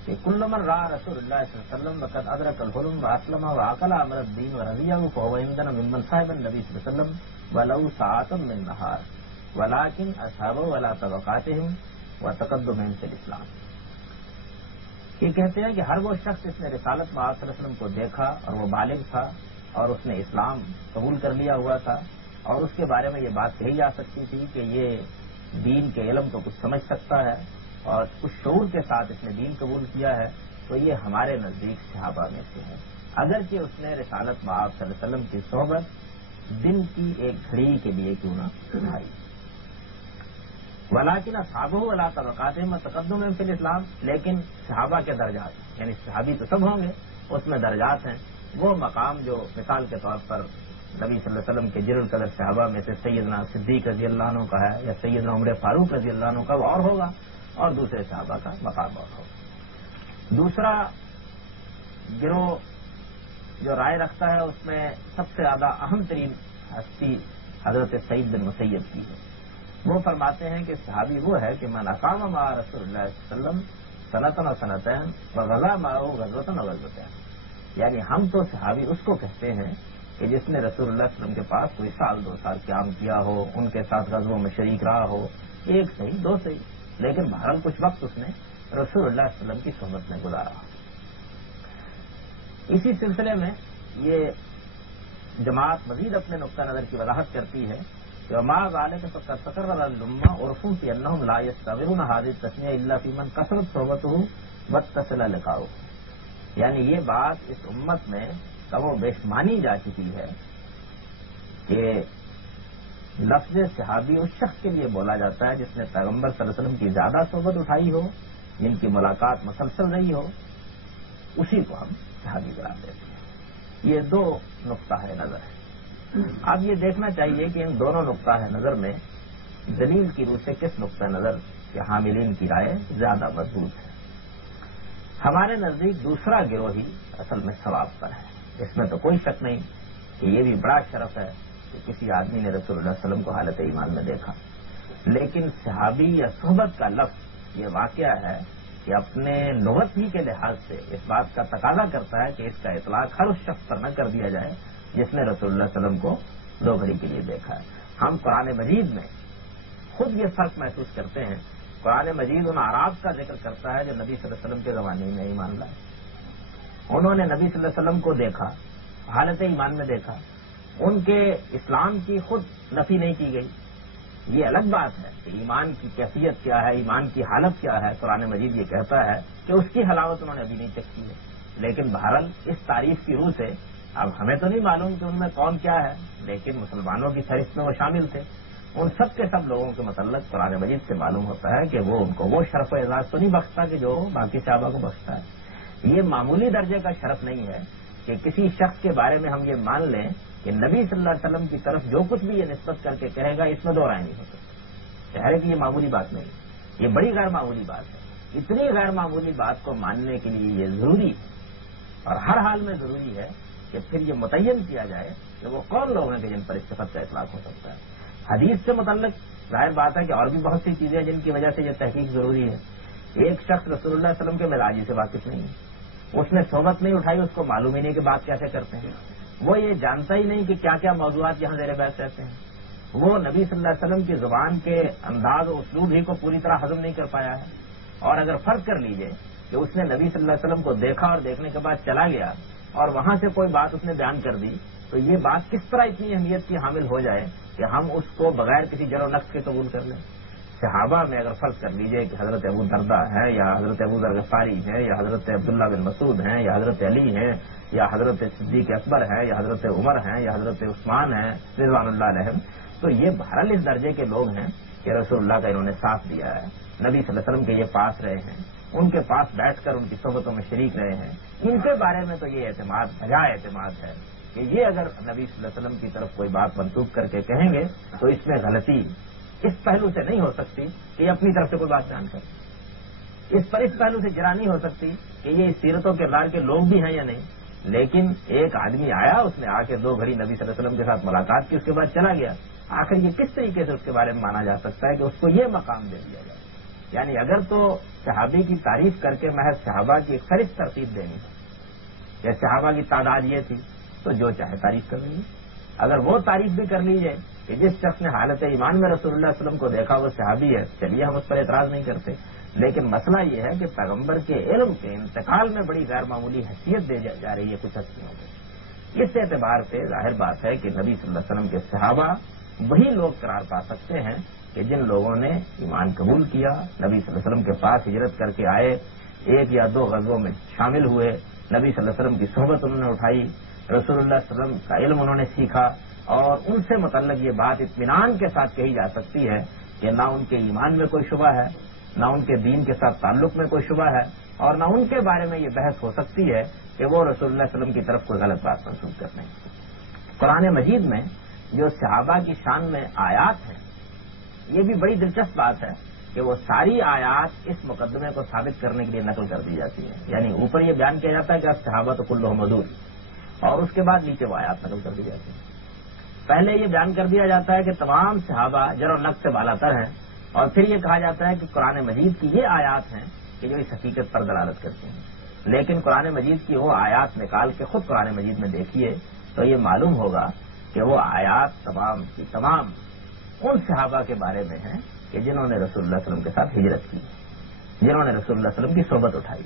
کہ کل من را رسول اللہ صلی اللہ علیہ وسلم وقد ادرک الحلم واسلم وعقل امر الدین ورضیہ فهو عندنا ممن صاحب النبی صلی اللہ علیہ وسلم ولو ساعۃ من نہار ولكن اصحابہ ولا طبقاتهم وتقدمهم فی الاسلام۔ یہ کہتے ہیں کہ ہر وہ شخص جس نے رسالت میں آپ صلی اللہ علیہ وسلم کو دیکھا اور وہ بالغ تھا اور اس نے اسلام قبول کر لیا ہوا تھا اور اس کے بارے میں یہ بات کہی جا سکتی تھی کہ یہ دین کے علم کو کچھ سمجھ سکتا ہے اور کچھ شعور کے ساتھ اس نے دین قبول کیا ہے، تو یہ ہمارے نزدیک صحابہ میں سے ہے، اگرچہ اس نے رسالت میں آپ صلی اللہ علیہ وسلم کی صحبت دن کی ایک گھڑی کے لیے کیوں نہ نبھائی۔ ولیکن اصحابہ ولا طبقاتہم وتقدمہم فی الاسلام، لیکن صحابہ کے درجات، یعنی صحابی تو سب ہوں گے، اس میں درجات ہیں۔ وہ مقام جو مثال کے طور پر نبی صلی اللہ علیہ وسلم کے جلیل القدر صحابہ میں سے سیدنا صدیق رضی اللہ عنہ کا ہے یا سیدنا عمر فاروق رضی اللہ عنہ کا، وہ اور ہوگا، اور دوسرے صحابہ کا مقام اور ہوگا۔ دوسرا گروہ جو رائے رکھتا ہے اس میں سب سے زیادہ اہم ترین ہستی حضرت سعید بن مسیب کی ہے۔ وہ فرماتے ہیں کہ صحابی وہ ہے کہ من اقام مع رسول اللہ صلی اللہ علیہ وسلم سنۃ و سنتین وغزا معه غزوۃ و غزوتین، یعنی ہم تو صحابی اس کو کہتے ہیں کہ جس نے رسول اللہ صلی اللہ علیہ وسلم کے پاس کوئی سال دو سال قیام کیا ہو، ان کے ساتھ غزووں میں شریک رہا ہو، ایک صحیح دو صحیح، لیکن بہرحال کچھ وقت اس نے رسول اللہ صلی اللہ علیہ وسلم کی صحبت میں گزارا۔ اسی سلسلے میں یہ جماعت مزید اپنے نقطہ نظر کی وضاحت کرتی ہے کہ وما ذلك فقد تقرر الامه عرفوا في انهم لا يستغرون هذه التسميه الا في من كثرت صحبته واتصل لقاؤه، یعنی یہ بات اس امت میں کم و بیش مانی جا چکی ہے کہ لفظ صحابی اس شخص کے لیے بولا جاتا ہے جس نے پیغمبر صلی اللہ علیہ وسلم کی زیادہ صحبت اٹھائی ہو، جن کی ملاقات مسلسل رہی ہو، اسی کو ہم صحابی قرار دیتے ہیں۔ یہ دو نقطہ ہے نظر ہے۔ اب یہ دیکھنا چاہیے کہ ان دونوں نقطہ نظر میں دلیل کی روح سے کس نقطہ نظر کے حاملین کی رائے زیادہ مضبوط ہے۔ ہمارے نزدیک دوسرا گروہ ہی اصل میں ثواب پر ہے، اس میں تو کوئی شک نہیں کہ یہ بھی بڑا شرف ہے کہ کسی آدمی نے رسول اللہ صلی اللہ علیہ وسلم کو حالت ایمان میں دیکھا، لیکن صحابی یا صحبت کا لفظ یہ واقعہ ہے کہ اپنے لغت ہی کے لحاظ سے اس بات کا تقاضا کرتا ہے کہ اس کا اطلاق ہر اس شخص پر نہ کر دیا جائے جس نے رسول اللہ صلی اللہ علیہ وسلم کو دو گھڑی کے لیے دیکھا ہے۔ ہم قرآن مجید میں خود یہ فرق محسوس کرتے ہیں۔ قرآن مجید ان اعراب کا ذکر کرتا ہے جو نبی صلی اللہ علیہ وسلم کے زمانے میں ایمان لائے، انہوں نے نبی صلی اللہ علیہ وسلم کو دیکھا، حالت ایمان میں دیکھا، ان کے اسلام کی خود نفی نہیں کی گئی۔ یہ الگ بات ہے کہ ایمان کی کیفیت کیا ہے، ایمان کی حالت کیا ہے، قرآن مجید یہ کہتا ہے کہ اس کی حلاوت انہوں نے ابھی نہیں چکھی ہے، لیکن بہرحال اس تعریف کی روح سے اب ہمیں تو نہیں معلوم کہ ان میں کون کیا ہے، لیکن مسلمانوں کی فہرست میں وہ شامل تھے۔ ان سب کے سب لوگوں کے متعلق قرآن مجید سے معلوم ہوتا ہے کہ وہ ان کو وہ شرف و اعزاز تو نہیں بخشتا کہ جو باقی صحابہ کو بخشتا ہے۔ یہ معمولی درجے کا شرف نہیں ہے کہ کسی شخص کے بارے میں ہم یہ مان لیں کہ نبی صلی اللہ علیہ وسلم کی طرف جو کچھ بھی یہ نسبت کر کے کہے گا اس میں دو رائے نہیں ہو سکتی۔ ظاہر ہے کہ یہ معمولی بات نہیں، یہ بڑی غیر معمولی بات ہے۔ اتنی غیر معمولی بات کو ماننے کے لیے یہ ضروری ہے اور ہر حال میں ضروری ہے کہ پھر یہ متعین کیا جائے کہ وہ کون لوگ ہیں کہ جن پر اس صفت کا اطلاق ہو سکتا ہے۔ حدیث سے متعلق ظاہر بات ہے کہ اور بھی بہت سی چیزیں ہیں جن کی وجہ سے یہ تحقیق ضروری ہے۔ ایک شخص رسول اللہ علیہ وسلم کے مزاجی سے واقف نہیں ہے، اس نے صحبت نہیں اٹھائی، اس کو معلوم ہی نہیں کہ بات کیسے کرتے ہیں، وہ یہ جانتا ہی نہیں کہ کیا کیا موضوعات یہاں زیر بحث رہتے ہیں، وہ نبی صلی اللہ علیہ وسلم کی زبان کے انداز و اسلوب ہی کو پوری طرح ہضم نہیں کر پایا ہے۔ اور اگر فرض کر لیجئے کہ اس نے نبی صلی اللہ علیہ وسلم کو دیکھا اور دیکھنے کے بعد چلا گیا اور وہاں سے کوئی بات اس نے بیان کر دی، تو یہ بات کس طرح اتنی اہمیت کی حامل ہو جائے کہ ہم اس کو بغیر کسی جر و نقص کے قبول کر لیں۔ صحابہ میں اگر فرض کر لیجئے کہ حضرت ابو درداء ہیں یا حضرت ابو ذر غفاری ہیں یا حضرت عبداللہ بن مسعود ہیں یا حضرت علی ہیں یا حضرت صدیق اکبر ہیں یا حضرت عمر ہیں یا حضرت عثمان ہیں رضوان اللہ علیہم، تو یہ بہرحال اس درجے کے لوگ ہیں کہ رسول اللہ کا انہوں نے ساتھ دیا ہے، نبی صلی اللہ علیہ وسلم کے یہ پاس رہے ہیں، ان کے پاس بیٹھ کر ان کی صحبتوں میں شریک رہے ہیں، ان کے بارے میں تو یہ اعتماد بجائے اعتماد ہے کہ یہ اگر نبی صلی اللہ علیہ وسلم کی طرف کوئی بات منسوخ کر کے کہیں گے تو اس میں غلطی اس پہلو سے نہیں ہو سکتی کہ یہ اپنی طرف سے کوئی بات بیان کرے، اس پہلو سے جرا نہیں ہو سکتی کہ یہ اس سیرتوں کے کردار کے لوگ بھی ہیں یا نہیں، لیکن ایک آدمی آیا، اس نے آ کے 2 گھڑی نبی صلی اللہ علیہ وسلم کے ساتھ ملاقات کی، اس کے بعد چلا گیا، آخر یہ کس طریقے سے اس کے بارے میں مانا جا سکتا ہے کہ اس کو یہ مقام دے دیا جائے؟ یعنی اگر تو صحابی کی تعریف کر کے محض صحابہ کی ایک فہرست ترتیب دینی ہے یا صحابہ کی تعداد یہ تھی تو جو چاہے تعریف کر لیجیے، اگر وہ تعریف بھی کر لیجیے کہ جس شخص نے حالت ایمان میں رسول اللہ علیہ وسلم کو دیکھا وہ صحابی ہے، چلیے ہم اس پر اعتراض نہیں کرتے، لیکن مسئلہ یہ ہے کہ پیغمبر کے علم کے انتقال میں بڑی غیر معمولی حیثیت دے جا رہی ہے کچھ ہستیوں کو، اس اعتبار سے ظاہر بات ہے کہ نبی صلی اللہ علیہ وسلم کے صحابہ وہی لوگ قرار پا سکتے ہیں کہ جن لوگوں نے ایمان قبول کیا، نبی صلی اللہ علیہ وسلم کے پاس ہجرت کر کے آئے، 1 یا 2 غزووں میں شامل ہوئے، نبی صلی اللہ علیہ وسلم کی صحبت انہوں نے اٹھائی، رسول اللہ صلی اللہ علیہ وسلم کا علم انہوں نے سیکھا، اور ان سے متعلق یہ بات اطمینان کے ساتھ کہی جا سکتی ہے کہ نہ ان کے ایمان میں کوئی شبہ ہے، نہ ان کے دین کے ساتھ تعلق میں کوئی شبہ ہے، اور نہ ان کے بارے میں یہ بحث ہو سکتی ہے کہ وہ رسول اللہ صلی اللہ علیہ وسلم کی طرف کوئی غلط بات منسوخ کرتے ہیں۔ قرآن مجید میں جو صحابہ کی شان میں آیات ہیں، یہ بھی بڑی دلچسپ بات ہے کہ وہ ساری آیات اس مقدمے کو ثابت کرنے کے لیے نقل کر دی جاتی ہیں، یعنی اوپر یہ بیان کیا جاتا ہے کہ اب صحابہ تو کلہم عدول، اور اس کے بعد نیچے وہ آیات نقل کر دی جاتی ہیں۔ پہلے یہ بیان کر دیا جاتا ہے کہ تمام صحابہ جر و نقص سے بالا تر ہیں، اور پھر یہ کہا جاتا ہے کہ قرآن مجید کی یہ آیات ہیں کہ جو اس حقیقت پر دلالت کرتی ہیں، لیکن قرآن مجید کی وہ آیات نکال کے خود قرآن مجید میں دیکھیے تو یہ معلوم ہوگا کہ وہ آیات تمام کی تمام ان صحابہ کے بارے میں ہیں کہ جنہوں نے رسول اللہ صلی اللہ علیہ وسلم کے ساتھ ہجرت کی، جنہوں نے رسول اللہ صلی اللہ علیہ وسلم کی صحبت اٹھائی،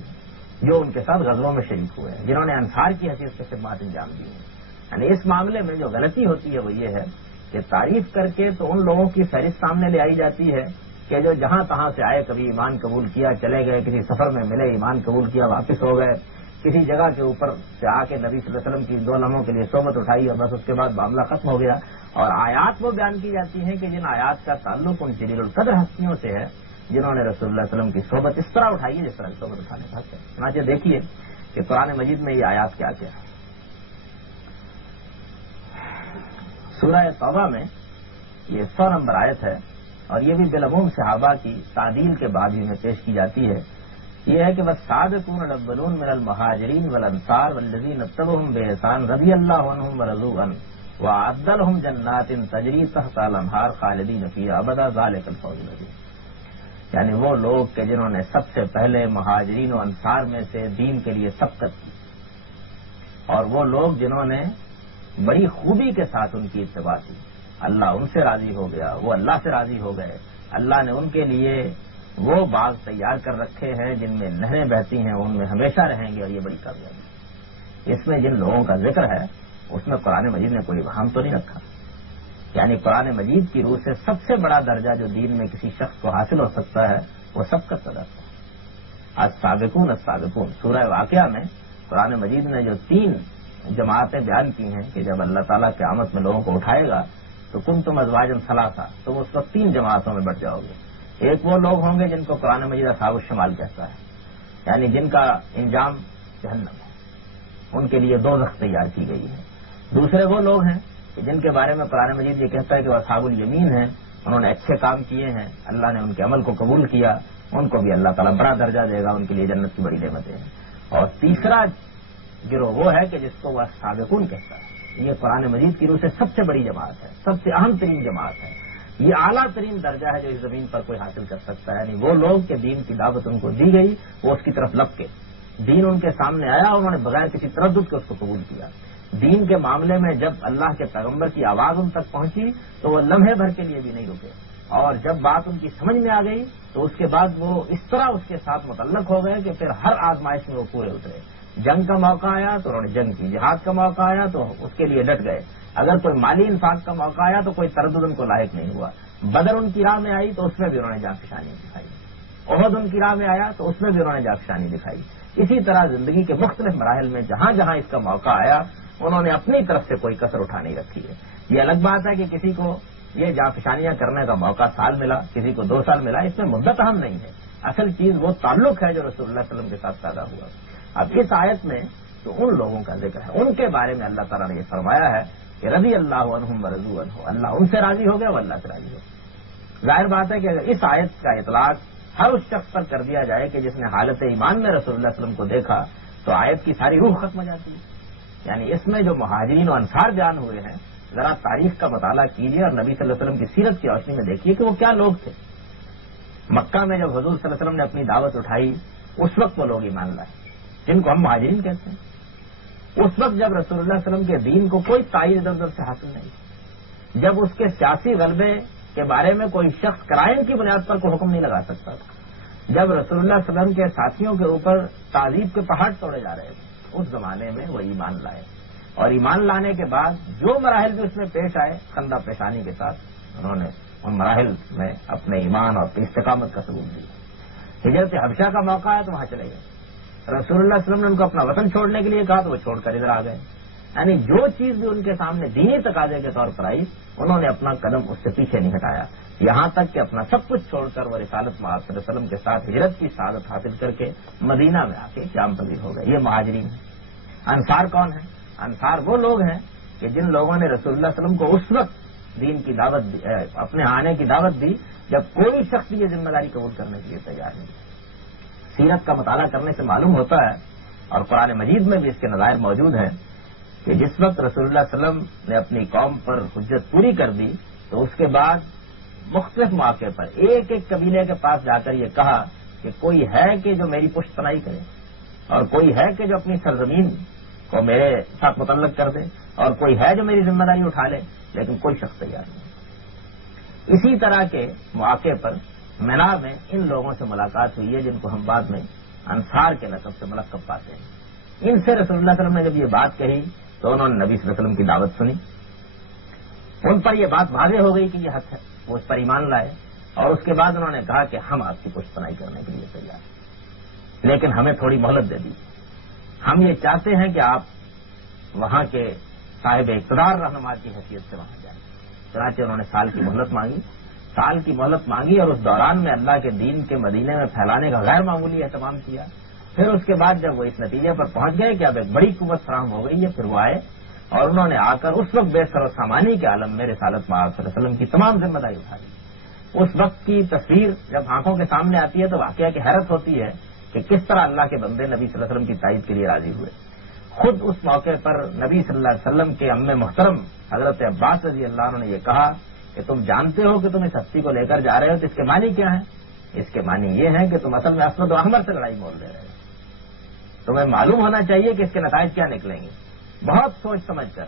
جو ان کے ساتھ غزووں میں شریک ہوئے ہیں، جنہوں نے انصار کی حیثیت سے خدمات انجام دی ہیں۔ یعنی اس معاملے میں جو غلطی ہوتی ہے وہ یہ ہے کہ تعریف کر کے تو ان لوگوں کی فہرست سامنے لے آئی جاتی ہے کہ جو جہاں تہاں سے آئے، کبھی ایمان قبول کیا چلے گئے، کسی سفر میں ملے ایمان قبول کیا واپس ہو گئے، کسی جگہ کے اوپر سے آ کے نبی صلی اللہ علیہ وسلم کی 2 لمحوں کے لیے صحبت اٹھائی اور بس اس کے بعد معاملہ ختم ہو گیا، اور آیات وہ بیان کی جاتی ہیں کہ جن آیات کا تعلق ان جلیل القدر ہستیوں سے ہے جنہوں نے رسول اللہ علیہ وسلم کی صحبت اس طرح اٹھائی ہے جس طرح صحبت اٹھانے کا ہے۔ چنانچہ دیکھیے کہ قرآن مجید میں یہ آیات کیا کیا ہے۔ سورہ توبہ میں یہ 100 نمبر آیت ہے، اور یہ بھی بالعموم صحابہ کی تعدیل کے بعد ہی میں پیش کی جاتی ہے۔ یہ ہے کہ والسابقون الاولون من المہاجرین والانصار والذین اتبعوہم بإحسان رضی اللہ عنہم ورضوا عنہ وأعد لهم جنات تجری تحتها الانہار خالدین فیہا ابدا ذلک الفوز العظیم، یعنی وہ لوگ کہ جنہوں نے سب سے پہلے مہاجرین و انصار میں سے دین کے لیے سبقت کی، اور وہ لوگ جنہوں نے بڑی خوبی کے ساتھ ان کی اتباع کی، اللہ ان سے راضی ہو گیا، وہ اللہ سے راضی ہو گئے، اللہ نے ان کے لیے وہ باغ تیار کر رکھے ہیں جن میں نہریں بہتی ہیں، ان میں ہمیشہ رہیں گے، اور یہ بڑی کامیابی۔ اس میں جن لوگوں کا ذکر ہے اس میں قرآن مجید نے کوئی وہم تو نہیں رکھا، یعنی قرآن مجید کی روح سے سب سے بڑا درجہ جو دین میں کسی شخص کو حاصل ہو سکتا ہے وہ سبقت کا درجہ ہے۔ السابقون السابقون سورہ واقعہ میں قرآن مجید نے جو 3 جماعتیں بیان کی ہیں کہ جب اللہ تعالیٰ قیامت میں لوگوں کو اٹھائے گا تو کنتم ازواجا ثلاثا، تم اس وقت 3 جماعتوں میں بٹ جاؤ گے۔ ایک وہ لوگ ہوں گے جن کو قرآن مجید اصحاب الشمال کہتا ہے، یعنی جن کا انجام جہنم ہے، ان کے لیے دوزخ تیار کی گئی ہے۔ دوسرے وہ لوگ ہیں کہ جن کے بارے میں قرآن مجید یہ کہتا ہے کہ وہ اصحاب الیمین ہیں، انہوں نے اچھے کام کیے ہیں، اللہ نے ان کے عمل کو قبول کیا، ان کو بھی اللہ تعالیٰ بڑا درجہ دے گا، ان کے لیے جنت کی بڑی نعمتیں ہیں۔ اور تیسرا گروہ وہ ہے کہ جس کو وہ السابقون کہتا ہے، یہ قرآن مجید کی روح سے سب سے بڑی جماعت ہے، سب سے اہم ترین جماعت ہے، یہ اعلیٰ ترین درجہ ہے جو اس زمین پر کوئی حاصل کر سکتا ہے۔ یعنی وہ لوگ کہ دین کی دعوت ان کو دی گئی، وہ اس کی طرف لپکے، دین ان کے سامنے آیا، انہوں نے بغیر کسی تردد کے اس کو قبول کیا۔ دین کے معاملے میں جب اللہ کے پیغمبر کی آواز ان تک پہنچی تو وہ لمحے بھر کے لیے بھی نہیں رکے، اور جب بات ان کی سمجھ میں آ گئی تو اس کے بعد وہ اس طرح اس کے ساتھ متعلق ہو گئے کہ پھر ہر آزمائش میں وہ پورے اترے۔ جنگ کا موقع آیا تو انہوں نے جنگ کی، جہاد کا موقع آیا تو اس کے لیے ڈٹ گئے، اگر کوئی مالی انفاق کا موقع آیا تو کوئی تردد ان کو لاحق نہیں ہوا، بدر ان کی راہ میں آئی تو اس میں بھی انہوں نے جانفشانی دکھائی، احد ان کی راہ میں آیا تو اس میں بھی انہوں نے جانفشانی دکھائی. اسی طرح زندگی کے مختلف مراحل میں جہاں جہاں اس کا موقع آیا انہوں نے اپنی طرف سے کوئی کسر اٹھا نہیں رکھی ہے. یہ الگ بات ہے کہ کسی کو یہ جانفشانیاں کرنے کا موقع سال ملا، کسی کو 2 سال ملا، اس میں مدت اہم نہیں ہے. اصل چیز وہ تعلق ہے جو رسول اللہ صلی اللہ علیہ وسلم کے ساتھ پیدا ہوا. اب اس آیت میں تو ان لوگوں کا ذکر ہے، ان کے بارے میں اللہ تعالیٰ نے یہ فرمایا ہے کہ رضی اللہ عنہم ورضوا عنہ، اللہ ان سے راضی ہو گیا وہ اللہ سے راضی ہو گیا. ظاہر بات ہے کہ اگر اس آیت کا اطلاق ہر اس شخص پر کر دیا جائے کہ جس نے حالت ایمان میں رسول اللہ صلی اللہ علیہ وسلم کو دیکھا تو آیت کی ساری روح ختم ہو جاتی ہے. یعنی اس میں جو مہاجرین و انصار بیان ہوئے ہیں ذرا تاریخ کا مطالعہ کیجیے اور نبی صلی اللہ علیہ وسلم کی سیرت کی روشنی میں دیکھیے کہ وہ کیا لوگ تھے. مکہ میں جب حضور صلی اللہ علیہ وسلم نے اپنی دعوت اٹھائی اس وقت وہ لوگ ایمان لائے جن کو ہم مہاجرین کہتے ہیں. اس وقت جب رسول اللہ صلی اللہ علیہ وسلم کے دین کو کوئی تائید ادھر ادھر سے حاصل نہیں، جب اس کے سیاسی غلبے کے بارے میں کوئی شخص کرائم کی بنیاد پر کوئی حکم نہیں لگا سکتا تھا، جب رسول اللہ صلی اللہ علیہ وسلم کے ساتھیوں کے اوپر تعذیب کے پہاڑ توڑے جا رہے تھے، اس زمانے میں وہ ایمان لائے. اور ایمان لانے کے بعد جو مراحل بھی اس میں پیش آئے خندہ پیشانی کے ساتھ انہوں نے ان مراحل میں اپنے ایمان اور استقامت کا ثبوت دیا. ہجرت حبشہ کا موقع ہے تو وہاں چلے گئے. رسول اللہ صلی اللہ علیہ وسلم نے ان کو اپنا وطن چھوڑنے کے لیے کہا تو وہ چھوڑ کر ادھر آ گئے. یعنی جو چیز بھی ان کے سامنے دینی تقاضے کے طور پر آئی انہوں نے اپنا قدم اس سے پیچھے نہیں ہٹایا، یہاں تک کہ اپنا سب کچھ چھوڑ کر وہ رسالت محمد صلی اللہ علیہ وسلم کے ساتھ ہجرت کی سعادت حاصل کر کے مدینہ میں آ کے شام پذیر ہو گئے. یہ مہاجرین ہیں. انصار کون ہیں؟ انصار وہ لوگ ہیں کہ جن لوگوں نے رسول اللہ صلی اللہ علیہ وسلم کو اس وقت دین کی دعوت دی، اپنے آنے کی دعوت دی جب کوئی شخص یہ ذمہ داری قبول کرنے کے لیے تیار نہیں. سیرت کا مطالعہ کرنے سے معلوم ہوتا ہے اور قرآن مجید میں بھی اس کے نظائر موجود ہیں کہ جس وقت رسول اللہ صلی اللہ علیہ وسلم نے اپنی قوم پر حجت پوری کر دی تو اس کے بعد مختلف مواقع پر ایک ایک قبیلے کے پاس جا کر یہ کہا کہ کوئی ہے کہ جو میری پشت پناہی کرے اور کوئی ہے کہ جو اپنی سرزمین کو میرے ساتھ متعلق کر دے اور کوئی ہے جو میری ذمہ داری اٹھا لے، لیکن کوئی شخص تیار نہیں. اسی طرح کے مواقع پر مینا میں ان لوگوں سے ملاقات ہوئی ہے جن کو ہم بعد میں انصار کے لقب سے ملقب پاتے ہیں. ان سے رسول اللہ صلی اللہ علیہ وسلم نے جب یہ بات کہی تو انہوں نے نبی صلی اللہ علیہ وسلم کی دعوت سنی. ان پر یہ بات واضح ہو گئی کہ یہ حق ہے، وہ اس پر ایمان لائے اور اس کے بعد انہوں نے کہا کہ ہم آپ کی پشت پناہی کرنے کے لیے تیار ہیں، لیکن ہمیں تھوڑی مہلت دے دیجیے. ہم یہ چاہتے ہیں کہ آپ وہاں کے صاحب اقتدار رہنما کی حیثیت سے وہاں جائیں. چنانچہ انہوں نے سال کی مہلت مانگی. سال کی مہلت مانگی اور اس دوران میں اللہ کے دین کے مدینے میں پھیلانے کا غیر معمولی اہتمام کیا. پھر اس کے بعد جب وہ اس نتیجے پر پہنچ گئے کہ اب ایک بڑی قوت فراہم ہو گئی ہے، پھر وہ آئے اور انہوں نے آ کر اس وقت بے سر و سامانی کے عالم میں رسالت محمد صلی اللہ علیہ وسلم کی تمام ذمہ داری اٹھا لی. اس وقت کی تصویر جب آنکھوں کے سامنے آتی ہے تو واقعہ کی حیرت ہوتی ہے کہ کس طرح اللہ کے بندے نبی صلی اللہ علیہ وسلم کی تائید کے لیے راضی ہوئے. خود اس موقع پر نبی صلی اللہ علیہ وسلم کے ام محترم حضرت عباس رضی اللہ عنہ نے یہ کہا کہ تم جانتے ہو کہ تم اس ہستی کو لے کر جا رہے ہو تو اس کے معنی کیا ہیں؟ اس کے معنی یہ ہیں کہ تم اصل میں اسود و احمر سے لڑائی مول دے رہے ہو. تمہیں معلوم ہونا چاہیے کہ اس کے نتائج کیا نکلیں گے. بہت سوچ سمجھ کر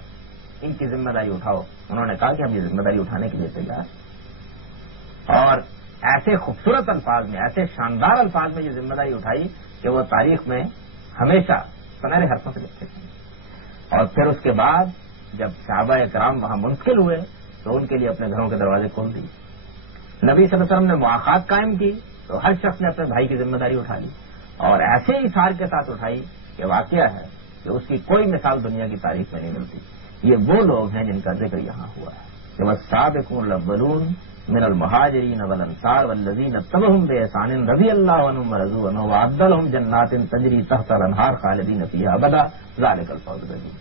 ان کی ذمہ داری اٹھاؤ. انہوں نے کہا کہ ہم یہ ذمہ داری اٹھانے کے لیے تیار ہیں اور ایسے خوبصورت الفاظ میں، ایسے شاندار الفاظ میں یہ ذمہ داری اٹھائی کہ وہ تاریخ میں ہمیشہ سنہرے حرفوں سے لکھے تھے. اور پھر اس کے بعد جب صحابہ کرام وہاں منتقل ہوئے تو ان کے لیے اپنے گھروں کے دروازے کھول دیے. نبی صلی اللہ علیہ وسلم نے مواقعات قائم کی تو ہر شخص نے اپنے بھائی کی ذمہ داری اٹھا لی اور ایسے ہی اثار کے ساتھ اٹھائی کہ واقعہ ہے کہ اس کی کوئی مثال دنیا کی تاریخ میں نہیں ملتی. یہ وہ لوگ ہیں جن کا ذکر یہاں ہوا ہے کہ والسابقون الاولون من المہاجرین والانصار والذین اتبعوہم بإحسان رضی اللہ عنہم ورضوا عنہ وأعد لهم جنات تجری تحت الانہار خالدین فیہا ابدا ذلک الفوز العظیم.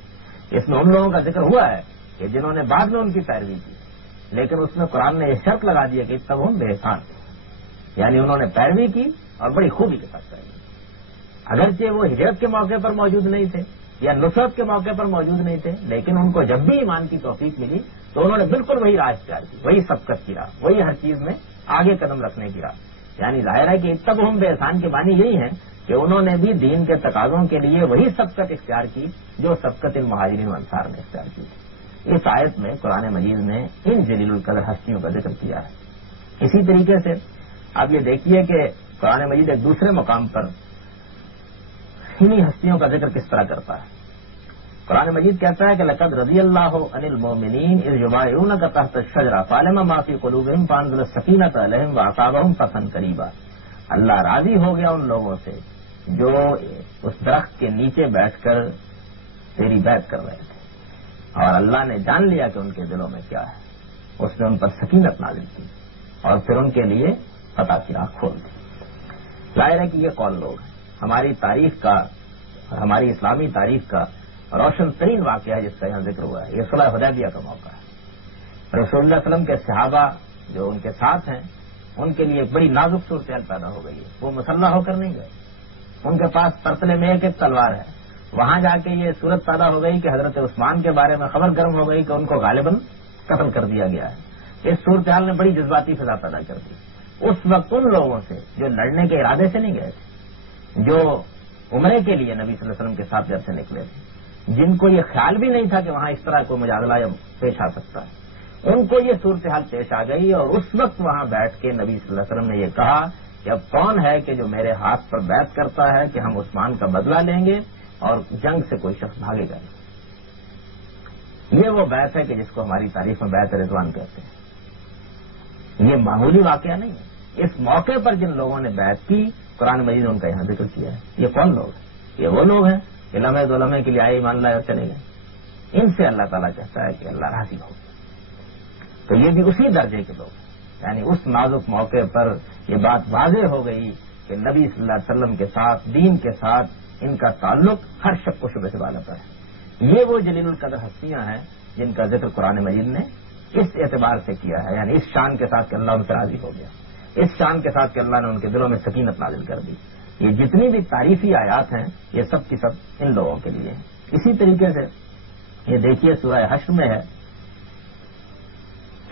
اس میں ان لوگوں کا ذکر ہوا ہے کہ جنہوں نے بعد میں ان کی پیروی کی، لیکن اس میں قرآن نے یہ شرط لگا دیا کہ اتبعوہم بإحسان، یعنی انہوں نے پیروی کی اور بڑی خوبی کے ساتھ پیروی. اگرچہ وہ ہجرت کے موقع پر موجود نہیں تھے یا نصرت کے موقع پر موجود نہیں تھے، لیکن ان کو جب بھی ایمان کی توفیق ملی تو انہوں نے بالکل وہی راہ اختیار کی، وہی سبقت کی راہ، وہی ہر چیز میں آگے قدم رکھنے کی راہ. یعنی ظاہر ہے کہ اتبعوہم بإحسان کے معنی یہی ہے کہ انہوں نے بھی دین کے تقاضوں کے لیے وہی سبقت اختیار کی جو سبقت المہاجرین والانصار نے اختیار کی. اس آیت میں قرآن مجید نے ان جلیل القدر ہستیوں کا ذکر کیا ہے. اسی طریقے سے اب یہ دیکھیے کہ قرآن مجید ایک دوسرے مقام پر انہی ہستیوں کا ذکر کس طرح کرتا ہے. قرآن مجید کہتا ہے کہ لقد رضی اللہ عن المؤمنین اذ یبایعونک تحت الشجرہ فعلم ما فی قلوبہم فانزل السکینۃ علیہم واصابہم فتحا قریبا. اللہ راضی ہو گیا ان لوگوں سے جو اس درخت کے نیچے بیٹھ کر تیری بیعت کر رہے تھے، اور اللہ نے جان لیا کہ ان کے دلوں میں کیا ہے. اس نے ان پر سکینت نازل کی اور پھر ان کے لیے فتح کی راہ کھول دی. ظاہر ہے کہ یہ کون لوگ ہیں. ہماری تاریخ کا، ہماری اسلامی تاریخ کا روشن ترین واقعہ ہے جس کا یہاں ذکر ہوا ہے، یہ صلح حدیبیہ کا موقع ہے. رسول اللہ علیہ وسلم کے صحابہ جو ان کے ساتھ ہیں ان کے لیے ایک بڑی نازک صورتحال پیدا ہو گئی ہے. وہ مسلح ہو کر نہیں گئے، ان کے پاس پرتلے میں ایک ایک تلوار ہے. وہاں جا کے یہ صورت پیدا ہو گئی کہ حضرت عثمان کے بارے میں خبر گرم ہو گئی کہ ان کو غالباً قتل کر دیا گیا ہے. اس صورتحال نے بڑی جذباتی فضا پیدا کر دی. اس وقت ان لوگوں سے جو لڑنے کے ارادے سے نہیں گئے تھے، جو عمرے کے لیے نبی صلی اللہ علیہ وسلم کے ساتھ گھر سے نکلے تھے، جن کو یہ خیال بھی نہیں تھا کہ وہاں اس طرح کوئی مجادلہ پیش آ سکتا ہے، ان کو یہ صورتحال پیش آ گئی. اور اس وقت وہاں بیٹھ کے نبی صلی اللہ علیہ وسلم نے یہ کہا کہ اب کون ہے کہ جو میرے ہاتھ پر بیعت کرتا ہے کہ ہم عثمان کا بدلہ لیں گے اور جنگ سے کوئی شخص بھاگے گا. یہ وہ بیعت ہے کہ جس کو ہماری تاریخ میں بیعت رضوان کہتے ہیں. یہ معمولی واقعہ نہیں ہے. اس موقع پر جن لوگوں نے بیعت کی قرآن مجید نے ان کا یہاں ذکر کیا ہے. یہ کون لوگ ہیں؟ یہ وہ لوگ ہیں کہ لمحے دو لمحے کے لیے آئے ایمان لائے اور چلے گئے. ان سے اللہ تعالیٰ کہتا ہے کہ اللہ راضی ہو. تو یہ بھی اسی درجے کے لوگ ہیں. یعنی اس نازک موقع پر یہ بات واضح ہو گئی کہ نبی صلی اللہ علیہ وسلم کے ساتھ، دین کے ساتھ ان کا تعلق ہر شک و شبہ سے بالا پر ہے. یہ وہ جلیل القدر ہستیاں ہیں جن کا ذکر قرآن مجید نے اس اعتبار سے کیا ہے، یعنی اس شان کے ساتھ کہ اللہ ان سے راضی ہو گیا، اس شان کے ساتھ کہ اللہ نے ان کے دلوں میں سکینت نازل کر دی. یہ جتنی بھی تعریفی آیات ہیں یہ سب کی سب ان لوگوں کے لیے ہیں. اسی طریقے سے یہ دیکھیے سورہ حشر میں ہے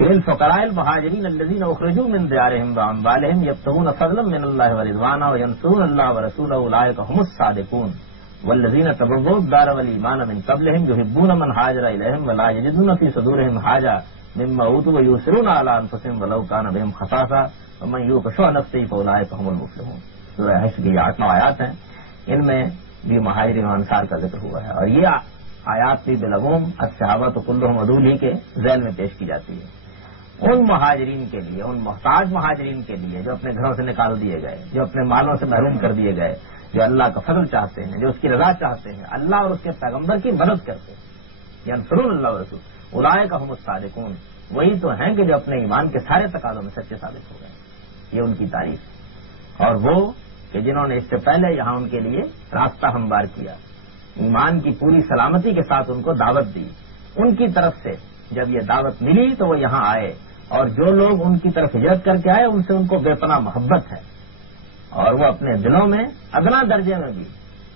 للفقراء المهاجرين الذين اخرجوا من ديارهم واموالهم يبتغون فضلا من الله ورضوانا وينصرون الله ورسوله اولئك هم الصادقون والذين تبوؤوا الدار والايمان من قبلهم يحبون من هاجر اليهم ولا يجدون في صدورهم حاجه مما اوتوا ويؤثرون على انفسهم ولو كان بهم خصاصه ومن يوق شح نفسه فاولئك هم المفلحون. سورہ حشر کی 8 آیات ہیں، ان میں بھی مہاجرین و انصار کا ذکر ہوا ہے. اور یہ آیات بھی بالعموم الصحابہ کلهم عدو ہی کے ذیل میں پیش کی جاتی ہے. ان مہاجرین کے لیے، ان محتاج مہاجرین کے لیے جو اپنے گھروں سے نکال دیے گئے، جو اپنے مالوں سے محروم کر دیے گئے، جو اللہ کا فضل چاہتے ہیں، جو اس کی رضا چاہتے ہیں، اللہ اور اس کے پیغمبر کی مدد کرتے ہیں، ینصرون اللہ ورسول اولئک هم الصادقون. وہی تو ہیں کہ جو اپنے ایمان کے سارے تقاضوں میں سچے ثابت ہو گئے. یہ ان کی تعریف ہے. اور وہ کہ جنہوں نے اس سے پہلے یہاں ان کے لیے راستہ ہموار کیا، ایمان کی پوری سلامتی کے ساتھ ان کو دعوت دی، ان کی طرف سے جب یہ دعوت ملی تو وہ یہاں آئے. اور جو لوگ ان کی طرف ہجرت کر کے آئے ان سے ان کو بے پناہ محبت ہے، اور وہ اپنے دلوں میں ادنا درجے میں بھی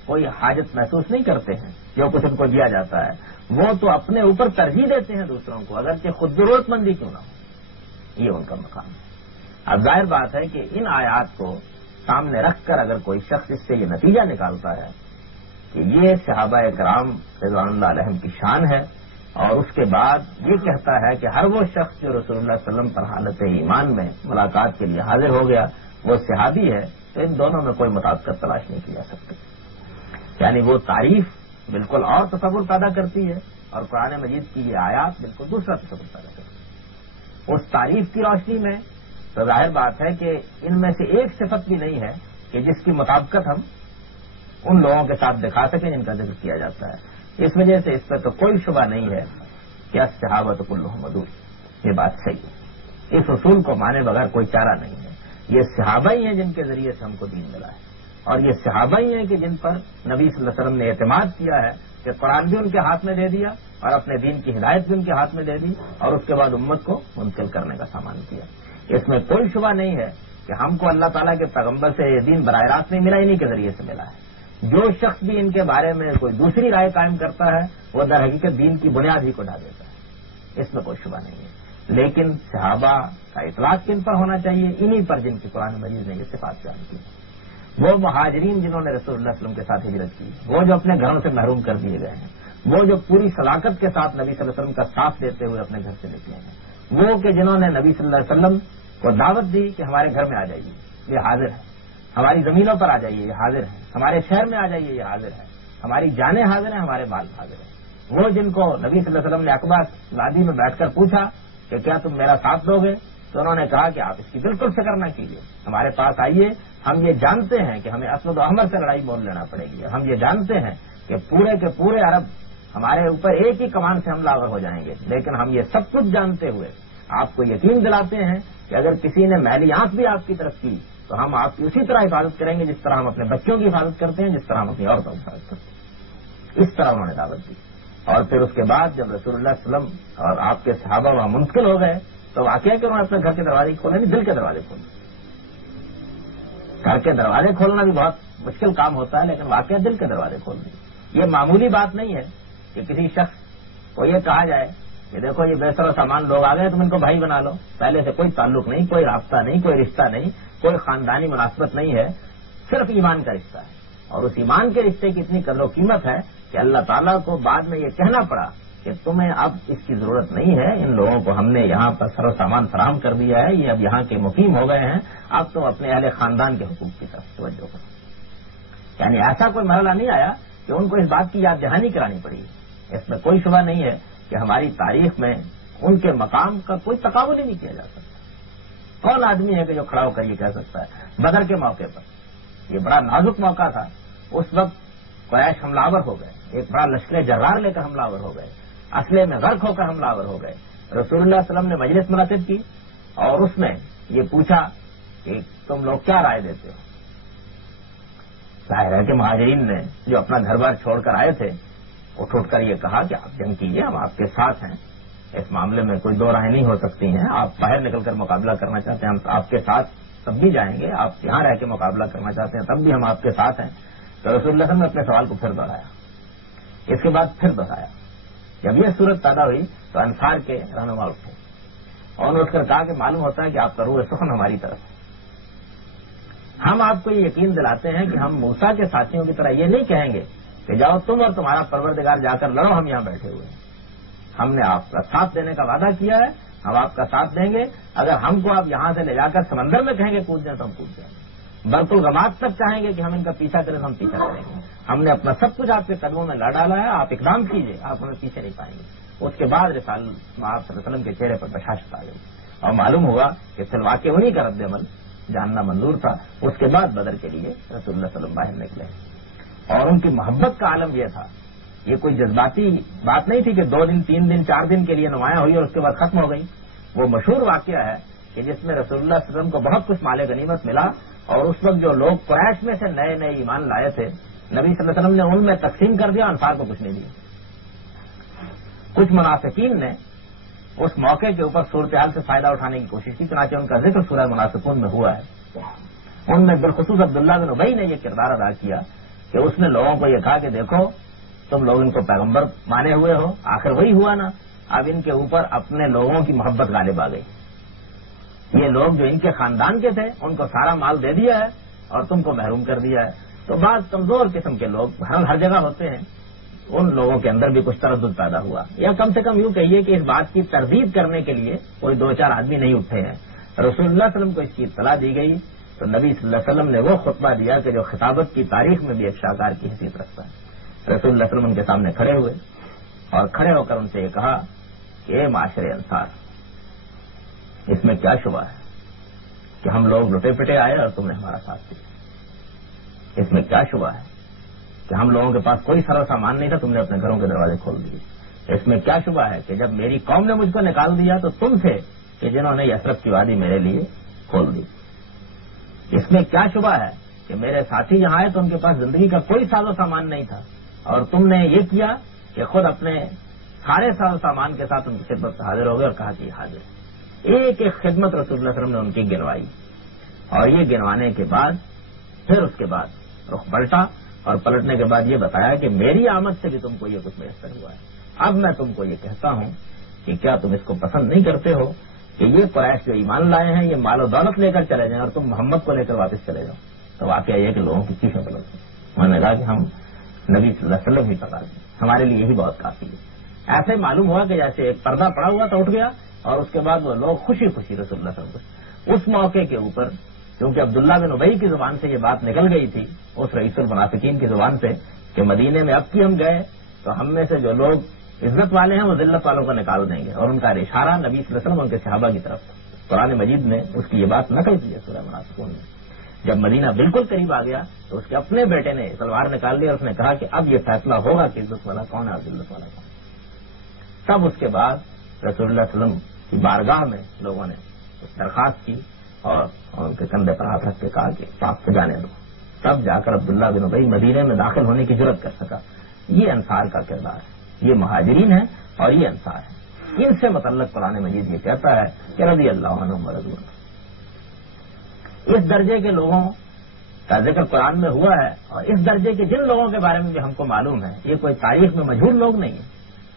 کوئی حاجت محسوس نہیں کرتے ہیں جو کچھ ان کو دیا جاتا ہے. وہ تو اپنے اوپر ترجیح دیتے ہیں دوسروں کو، اگرچہ خود ضرورت مندی کیوں نہ ہو. یہ ان کا مقام ہے. اب ظاہر بات ہے کہ ان آیات کو سامنے رکھ کر اگر کوئی شخص اس سے یہ نتیجہ نکالتا ہے کہ یہ صحابہ کرام رضوان اللہ علیہم کی شان ہے، اور اس کے بعد یہ کہتا ہے کہ ہر وہ شخص جو رسول اللہ صلی اللہ علیہ وسلم پر حالت ایمان میں ملاقات کے لیے حاضر ہو گیا وہ صحابی ہے، تو ان دونوں میں کوئی مطابقت تلاش نہیں کی جا سکتی. یعنی وہ تعریف بالکل اور تصور پیدا کرتی ہے، اور قرآن مجید کی یہ آیات بالکل دوسرا تصور پیدا کرتی ہے. اس تعریف کی روشنی میں تو ظاہر بات ہے کہ ان میں سے ایک صفت بھی نہیں ہے کہ جس کی مطابقت ہم ان لوگوں کے ساتھ دکھا سکیں جن کا ذکر کیا جاتا ہے. اس وجہ سے اس پر تو کوئی شبہ نہیں ہے کہ الصحابہ کلھم عدو. یہ بات صحیح ہے. اس اصول کو مانے بغیر کوئی چارہ نہیں ہے. یہ صحابہ ہی ہیں جن کے ذریعے سے ہم کو دین ملا ہے، اور یہ صحابہ ہی ہیں کہ جن پر نبی صلی اللہ علیہ وسلم نے اعتماد کیا ہے کہ قرآن بھی ان کے ہاتھ میں دے دیا اور اپنے دین کی ہدایت بھی ان کے ہاتھ میں دے دی، اور اس کے بعد امت کو منتقل کرنے کا سامان کیا. اس میں کوئی شبہ نہیں ہے کہ ہم کو اللہ تعالیٰ کے پیغمبر سے یہ دین براہ راست نہیں ملا، انہی کے ذریعے سے ملا ہے. جو شخص بھی ان کے بارے میں کوئی دوسری رائے قائم کرتا ہے وہ در حقیقت دین کی بنیاد ہی کو ڈھا دیتا ہے. اس میں کوئی شبہ نہیں ہے. لیکن صحابہ کا اطلاق کن پر ہونا چاہیے؟ انہی پر جن کی قرآن مجید نے یہ صفات بیان کی. وہ مہاجرین جنہوں نے رسول اللہ علیہ وسلم کے ساتھ ہجرت کی، وہ جو اپنے گھروں سے محروم کر دیے گئے ہیں، وہ جو پوری صداقت کے ساتھ نبی صلی اللہ علیہ وسلم کا ساتھ دیتے ہوئے اپنے گھر سے نکلے ہیں، وہ کہ جنہوں نے نبی صلی اللہ علیہ وسلم کو دعوت دی کہ ہمارے گھر میں آ جائیے، یہ حاضر ہے. ہماری زمینوں پر آ جائیے، یہ حاضر ہے. ہمارے شہر میں آ جائیے، یہ حاضر ہے. ہماری جانیں حاضر ہیں، ہمارے مال حاضر ہیں. وہ جن کو نبی صلی اللہ علیہ وسلم نے عقبہ وادی میں بیٹھ کر پوچھا کہ کیا تم میرا ساتھ دو گے، تو انہوں نے کہا کہ آپ اس کی بالکل فکر نہ کیجیے، ہمارے پاس آئیے، ہم یہ جانتے ہیں کہ ہمیں اسود و احمر سے لڑائی مول لینا پڑے گی، ہم یہ جانتے ہیں کہ پورے کے پورے عرب ہمارے اوپر ایک ہی کمان سے حملہ آور ہو جائیں گے، لیکن ہم یہ سب کچھ جانتے ہوئے آپ کو یقین دلاتے ہیں کہ اگر کسی نے میلی آنکھ بھی آپ کی طرف کی تو ہم آپ کی اسی طرح حفاظت کریں گے جس طرح ہم اپنے بچوں کی حفاظت کرتے ہیں، جس طرح ہم اپنی عورتوں کی حفاظت کرتے ہیں۔ اس طرح انہوں نے دعوت دی۔ اور پھر اس کے بعد جب رسول اللہ صلی اللہ علیہ وسلم اور آپ کے صحابہ وہاں منتقل ہو گئے تو واقعہ کہ انہوں نے اپنے گھر کے دروازے کھولے نہیں، دل کے دروازے کھولے۔ گھر کے دروازے کھولنا بھی بہت مشکل کام ہوتا ہے، لیکن واقعہ دل کے دروازے کھولنے یہ معمولی بات نہیں ہے کہ کسی شخص کو یہ کہا جائے کہ دیکھو یہ بے سر و سامان لوگ آ گئے تم ان کو بھائی بنا لو، پہلے سے کوئی تعلق نہیں، کوئی رابطہ نہیں، کوئی رشتہ نہیں، کوئی خاندانی مناسبت نہیں ہے، صرف ایمان کا رشتہ ہے۔ اور اس ایمان کے رشتے کی اتنی قدر و قیمت ہے کہ اللہ تعالیٰ کو بعد میں یہ کہنا پڑا کہ تمہیں اب اس کی ضرورت نہیں ہے، ان لوگوں کو ہم نے یہاں پر سر و سامان فراہم کر دیا ہے، یہ اب یہاں کے مقیم ہو گئے ہیں، اب تم اپنے اہل خاندان کے حقوق کی طرف توجہ کرو۔ یعنی ایسا کوئی مرحلہ نہیں آیا کہ ان کو اس بات کی یاد دہانی کرانی پڑی۔ اس میں کوئی شبہ نہیں ہے کہ ہماری تاریخ میں ان کے مقام کا کوئی تقابل ہی نہیں کیا جا سکتا۔ کون آدمی ہے کہ جو کھڑا ہو کر یہ کہہ سکتا ہے؟ بدر کے موقع پر یہ بڑا نازک موقع تھا، اس وقت قریش حملہ آور ہو گئے، ایک بڑا لشکر جرار لے کر حملہ آور ہو گئے، اسلحے میں غرق ہو کر حملہ آور ہو گئے۔ رسول اللہ صلی اللہ علیہ وسلم نے مجلس مرتب کی اور اس میں یہ پوچھا کہ تم لوگ کیا رائے دیتے ہو؟ ظاہر ہے کہ مہاجرین نے جو اپنا گھر بار چھوڑ کر آئے تھے اٹھ کر یہ کہا کہ آپ جنگ کیجیے، ہم آپ کے ساتھ ہیں، اس معاملے میں کوئی دو رائے نہیں ہو سکتی ہیں، آپ باہر نکل کر مقابلہ کرنا چاہتے ہیں ہم آپ کے ساتھ تب بھی جائیں گے، آپ یہاں رہ کے مقابلہ کرنا چاہتے ہیں تب بھی ہم آپ کے ساتھ ہیں۔ تو رسول اللہ صلی اللہ علیہ وسلم نے اپنے سوال کو پھر دہرایا، اس کے بعد پھر دہرایا۔ جب یہ صورت پیدا ہوئی تو انصار کے رہنما اٹھے اور انہوں نے اٹھ کر کہا کہ معلوم ہوتا ہے کہ آپ کا روح سخن ہماری طرف ہے، ہم آپ کو یہ یقین دلاتے ہیں کہ ہم موسیٰ کے ساتھیوں کی طرح یہ نہیں کہیں گے کہ جاؤ تم اور تمہارا پروردگار جا کر لڑو، ہم یہاں بیٹھے ہوئے ہیں۔ ہم نے آپ کا ساتھ دینے کا وعدہ کیا ہے، ہم آپ کا ساتھ دیں گے، اگر ہم کو آپ یہاں سے لے جا کر سمندر میں کہیں گے کود جائیں تو ہم کود جائیں گے، برق الغمات تک چاہیں گے کہ ہم ان کا پیچھا کریں تو ہم پیچھا کریں گے۔ ہم نے اپنا سب کچھ آپ کے قدموں میں لا ڈالا ہے، آپ اقدام کیجیے، آپ ہمیں پیچھے نہیں پائیں گے۔ اس کے بعد رسول اللہ صلی اللہ علیہ وسلم کے چہرے پر بشاشت آ گئی اور معلوم ہوا کہ پھر واقع انہیں کا رد عمل جاننا منظور تھا۔ اس کے بعد بدر کے لیے رسول اللہ صلی اللہ علیہ وسلم باہر نکلے اور ان کی محبت کا عالم یہ تھا، یہ کوئی جذباتی بات نہیں تھی کہ 2 دن 3 دن 4 دن کے لیے نمایاں ہوئی اور اس کے بعد ختم ہو گئی۔ وہ مشہور واقعہ ہے کہ جس میں رسول اللہ صلی اللہ علیہ وسلم کو بہت کچھ مال غنیمت ملا اور اس وقت جو لوگ قریش میں سے نئے نئے ایمان لائے تھے نبی صلی اللہ علیہ وسلم نے ان میں تقسیم کر دیا، انصار کو کچھ نہیں دیا۔ کچھ منافقین نے اس موقع کے اوپر صورتحال سے فائدہ اٹھانے کی کوشش کی، چنانچہ ان کا ذکر سورہ منافقون میں ہوا ہے۔ ان میں بالخصوص عبداللہ بن ابی نے یہ کردار ادا کیا کہ اس نے لوگوں کو یہ کہا کہ دیکھو تم لوگ ان کو پیغمبر مانے ہوئے ہو، آخر وہی ہوا نا، اب ان کے اوپر اپنے لوگوں کی محبت غالب آ گئی۔ یہ لوگ جو ان کے خاندان کے تھے ان کو سارا مال دے دیا ہے اور تم کو محروم کر دیا ہے۔ تو بعض کمزور قسم کے لوگ ہر جگہ ہوتے ہیں، ان لوگوں کے اندر بھی کچھ تردد پیدا ہوا، یا کم سے کم یوں کہیے کہ اس بات کی تردید کرنے کے لیے کوئی 2-4 آدمی نہیں اٹھے ہیں۔ رسول اللہ صلی اللہ علیہ وسلم کو اس کی اطلاع دی گئی تو نبی صلی اللہ علیہ وسلم نے وہ خطبہ دیا کہ جو خطابت کی تاریخ میں بھی ایک شاہکار کی حیثیت رکھتا ہے۔ رسول اللہ صلی اللہ علیہ وسلم ان کے سامنے کھڑے ہوئے اور کھڑے ہو کر ان سے یہ کہا کہ اے معاشر انصار، اس میں کیا شبہ ہے کہ ہم لوگ لٹے پٹے آئے اور تم نے ہمارا ساتھ دیا؟ اس میں کیا شبہ ہے کہ ہم لوگوں کے پاس کوئی سر و سامان نہیں تھا، تم نے اپنے گھروں کے دروازے کھول دیے؟ اس میں کیا شبہ ہے کہ جب میری قوم نے مجھ کو نکال دیا تو تم تھے کہ جنہوں نے یثرب کی وادی میرے لیے کھول دی؟ اس میں کیا شبہ ہے کہ میرے ساتھی یہاں آئے تو ان کے پاس زندگی کا کوئی ساز و سامان نہیں تھا اور تم نے یہ کیا کہ خود اپنے سارے ساز و سامان کے ساتھ ان کی خدمت سے حاضر ہو گئے اور کہا کہ حاضر۔ ایک ایک خدمت رسول اللہ صلی اللہ علیہ وسلم نے ان کی گنوائی اور یہ گنوانے کے بعد پھر اس کے بعد رخ پلٹا اور پلٹنے کے بعد یہ بتایا کہ میری آمد سے بھی تم کو یہ کچھ میسر ہوا ہے، اب میں تم کو یہ کہتا ہوں کہ کیا تم اس کو پسند نہیں کرتے ہو کہ یہ قریش جو ایمان لائے ہیں یہ مال و دولت لے کر چلے جائیں اور تم محمد کو لے کر واپس چلے جاؤ؟ تو واقعہ یہ کہ لوگوں کی چیزیں بدل گئی۔ انہوں نے کہا کہ ہم نبی صلی اللہ علیہ وسلم ہی پکڑ دیں، ہمارے لیے یہی بہت کافی ہے۔ ایسے معلوم ہوا کہ جیسے ایک پردہ پڑا ہوا تھا اٹھ گیا اور اس کے بعد وہ لوگ خوشی خوشی رسول اللہ صلی اللہ علیہ وسلم اس موقع کے اوپر، کیونکہ عبداللہ بن ابی کی زبان سے یہ بات نکل گئی تھی، اس رئیس المنافقین کی زبان سے کہ مدینے میں اب کی ہم گئے تو ہم میں سے جو لوگ عزت والے ہیں وہ ذلت والوں کو نکال دیں گے، اور ان کا اشارہ نبی صلی اللہ علیہ وسلم ان کے صحابہ کی طرف تھا۔ قرآن مجید نے اس کی یہ بات نقل کی ہے سورہ منافقون میں۔ جب مدینہ بالکل قریب آ گیا تو اس کے اپنے بیٹے نے تلوار نکال لی اور اس نے کہا کہ اب یہ فیصلہ ہوگا کہ عزت والا کون ہے اور ذلت والا کون۔ تب اس کے بعد رسول اللہ صلی اللہ علیہ وسلم کی بارگاہ میں لوگوں نے درخواست کی اور ان کے کندھے پر ہاتھ رکھ کے کہا کہ پاک سے جانے دو۔ تب جا کر عبداللہ بن ابی مدینے میں داخل ہونے کی جرأت کر سکا۔ یہ انصار کا کردار ہے، یہ مہاجرین ہے اور یہ انصار ہے۔ ان سے متعلق قرآن مجید یہ کہتا ہے کہ رضی اللہ عنہم ورضوا عنہ۔ اس درجے کے لوگوں کا ذکر قرآن میں ہوا ہے، اور اس درجے کے جن لوگوں کے بارے میں بھی ہم کو معلوم ہے، یہ کوئی تاریخ میں مجہول لوگ نہیں ہیں۔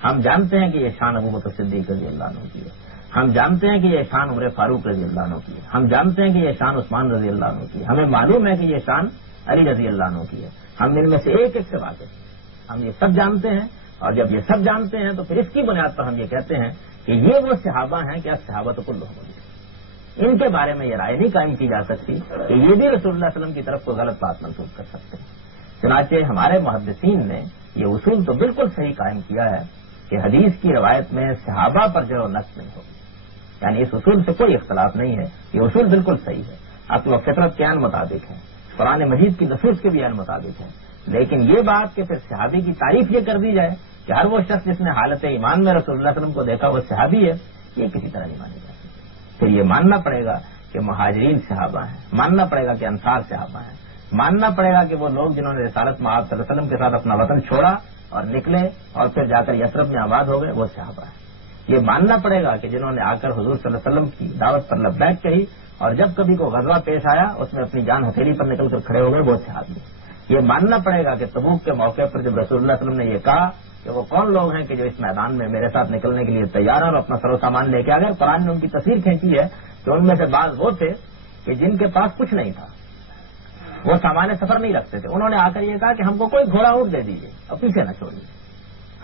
ہم جانتے ہیں کہ یہ شان ابو بکر صدیق رضی اللہ عنہ کی ہے، ہم جانتے ہیں کہ یہ شان عمر فاروق رضی اللہ عنہ کی ہے، ہم جانتے ہیں کہ یہ شان عثمان رضی اللہ عنہ کی ہے، ہمیں معلوم ہے کہ یہ شان علی رضی اللہ عنہ کی ہے۔ ہم ان میں سے ایک ایک سے واقف ہیں، ہم یہ سب جانتے ہیں، اور جب یہ سب جانتے ہیں تو پھر اس کی بنیاد پر ہم یہ کہتے ہیں کہ یہ وہ صحابہ ہیں کہ صحابہ تو کلہم موجود، ان کے بارے میں یہ رائے نہیں قائم کی جا سکتی کہ یہ بھی رسول اللہ صلی اللہ علیہ وسلم کی طرف کو غلط بات منسوخ کر سکتے ہیں۔ چنانچہ ہمارے محدثین نے یہ اصول تو بالکل صحیح قائم کیا ہے کہ حدیث کی روایت میں صحابہ پر جر و نقص نہیں ہوگی، یعنی اس اصول سے کوئی اختلاف نہیں ہے، یہ اصول بالکل صحیح ہے، عقل و فطرت کے عین مطابق ہے، قرآن مجید کی نصوص کے بھی عین مطابق ہے۔ لیکن یہ بات کہ پھر صحابی کی تعریف یہ کر دی جائے کہ ہر وہ شخص جس نے حالت ایمان میں رسول اللہ صلی اللہ علیہ وسلم کو دیکھا وہ صحابی ہے، یہ کسی طرح نہیں مانی جا سکتی۔ پھر یہ ماننا پڑے گا کہ مہاجرین صحابہ ہیں، ماننا پڑے گا کہ انصار صحابہ ہیں، ماننا پڑے گا کہ وہ لوگ جنہوں نے رسالت میں آپ صلی اللہ علیہ وسلم کے ساتھ اپنا وطن چھوڑا اور نکلے اور پھر جا کر یثرب میں آباد ہو گئے، وہ صحابہ ہیں۔ یہ ماننا پڑے گا کہ جنہوں نے آ کر حضور صلی اللہ علیہ وسلم کی دعوت پر لبیک کہی اور جب کبھی کوئی غزوہ پیش آیا اس میں اپنی جان ہتھیلی پر نکل کر کھڑے ہو گئے، وہ صحابی ہیں۔ یہ ماننا پڑے گا کہ تبوک کے موقع پر جب رسول اللہ صلی اللہ علیہ وسلم نے یہ کہا کہ وہ کون لوگ ہیں کہ جو اس میدان میں میرے ساتھ نکلنے کے لیے تیار ہیں اور اپنا سر و سامان لے کے آ گئے، قرآن نے ان کی تصویر کھینچی ہے کہ ان میں سے بعض وہ تھے کہ جن کے پاس کچھ نہیں تھا، وہ سامان سفر نہیں رکھتے تھے، انہوں نے آ کر یہ کہا کہ ہم کو کوئی گھوڑا اونٹ دے دیجیے اور پیچھے نہ چھوڑیے،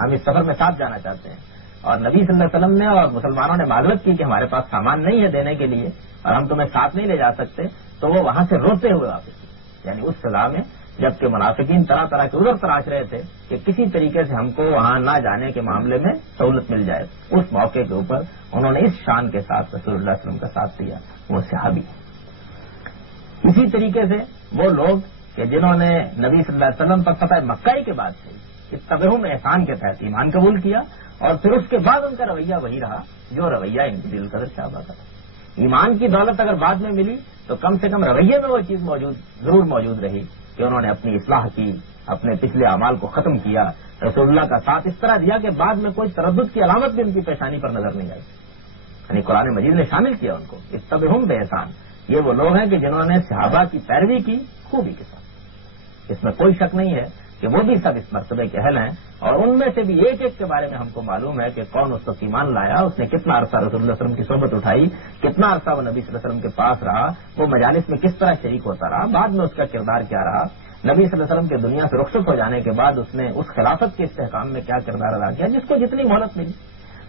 ہم اس سفر میں ساتھ جانا چاہتے ہیں۔ اور نبی صلی اللہ علیہ وسلم نے اور مسلمانوں نے معذرت کی کہ ہمارے پاس سامان نہیں ہے دینے کے لیے اور ہم تمہیں ساتھ نہیں لے جا سکتے، تو وہ وہاں سے روتے ہوئے واپس ہوئے، یعنی اس سزا میں، جبکہ منافقین طرح طرح کے عذر تراش رہے تھے کہ کسی طریقے سے ہم کو وہاں نہ جانے کے معاملے میں سہولت مل جائے، اس موقع کے اوپر انہوں نے اس شان کے ساتھ رسول اللہ صلی اللہ علیہ وسلم کا ساتھ دیا، وہ صحابی ہے۔ اسی طریقے سے وہ لوگ کہ جنہوں نے نبی صلی اللہ علیہ وسلم پر فتح مکہ کے بعد سے اتبعہم احسان کے تحت ایمان قبول کیا، اور پھر اس کے بعد ان کا رویہ وہی رہا جو رویہ ان کی دل قدر صحابہ کا تھا۔ ایمان کی دولت اگر بعد میں ملی تو کم سے کم رویے میں وہ چیز ضرور موجود رہی کہ انہوں نے اپنی اصلاح کی، اپنے پچھلے اعمال کو ختم کیا، رسول اللہ کا ساتھ اس طرح دیا کہ بعد میں کوئی تردد کی علامت بھی ان کی پیشانی پر نظر نہیں آئی، یعنی قرآن مجید نے شامل کیا ان کو اتبعہم باحسان۔ یہ وہ لوگ ہیں کہ جنہوں نے صحابہ کی پیروی کی خوبی کے ساتھ، اس میں کوئی شک نہیں ہے کہ وہ بھی سب اس مرتبے کے اہل ہیں، اور ان میں سے بھی ایک ایک کے بارے میں ہم کو معلوم ہے کہ کون اس وقت ایمان لایا، اس نے کتنا عرصہ رسول اللہ صلی اللہ علیہ وسلم کی صحبت اٹھائی، کتنا عرصہ وہ نبی صلی اللہ علیہ وسلم کے پاس رہا، وہ مجالس میں کس طرح شریک ہوتا رہا، بعد میں اس کا کردار کیا رہا، نبی صلی اللہ علیہ وسلم کے دنیا سے رخصت ہو جانے کے بعد اس نے اس خلافت کے استحکام میں کیا کردار ادا کیا، جس کو جتنی مہلت ملی،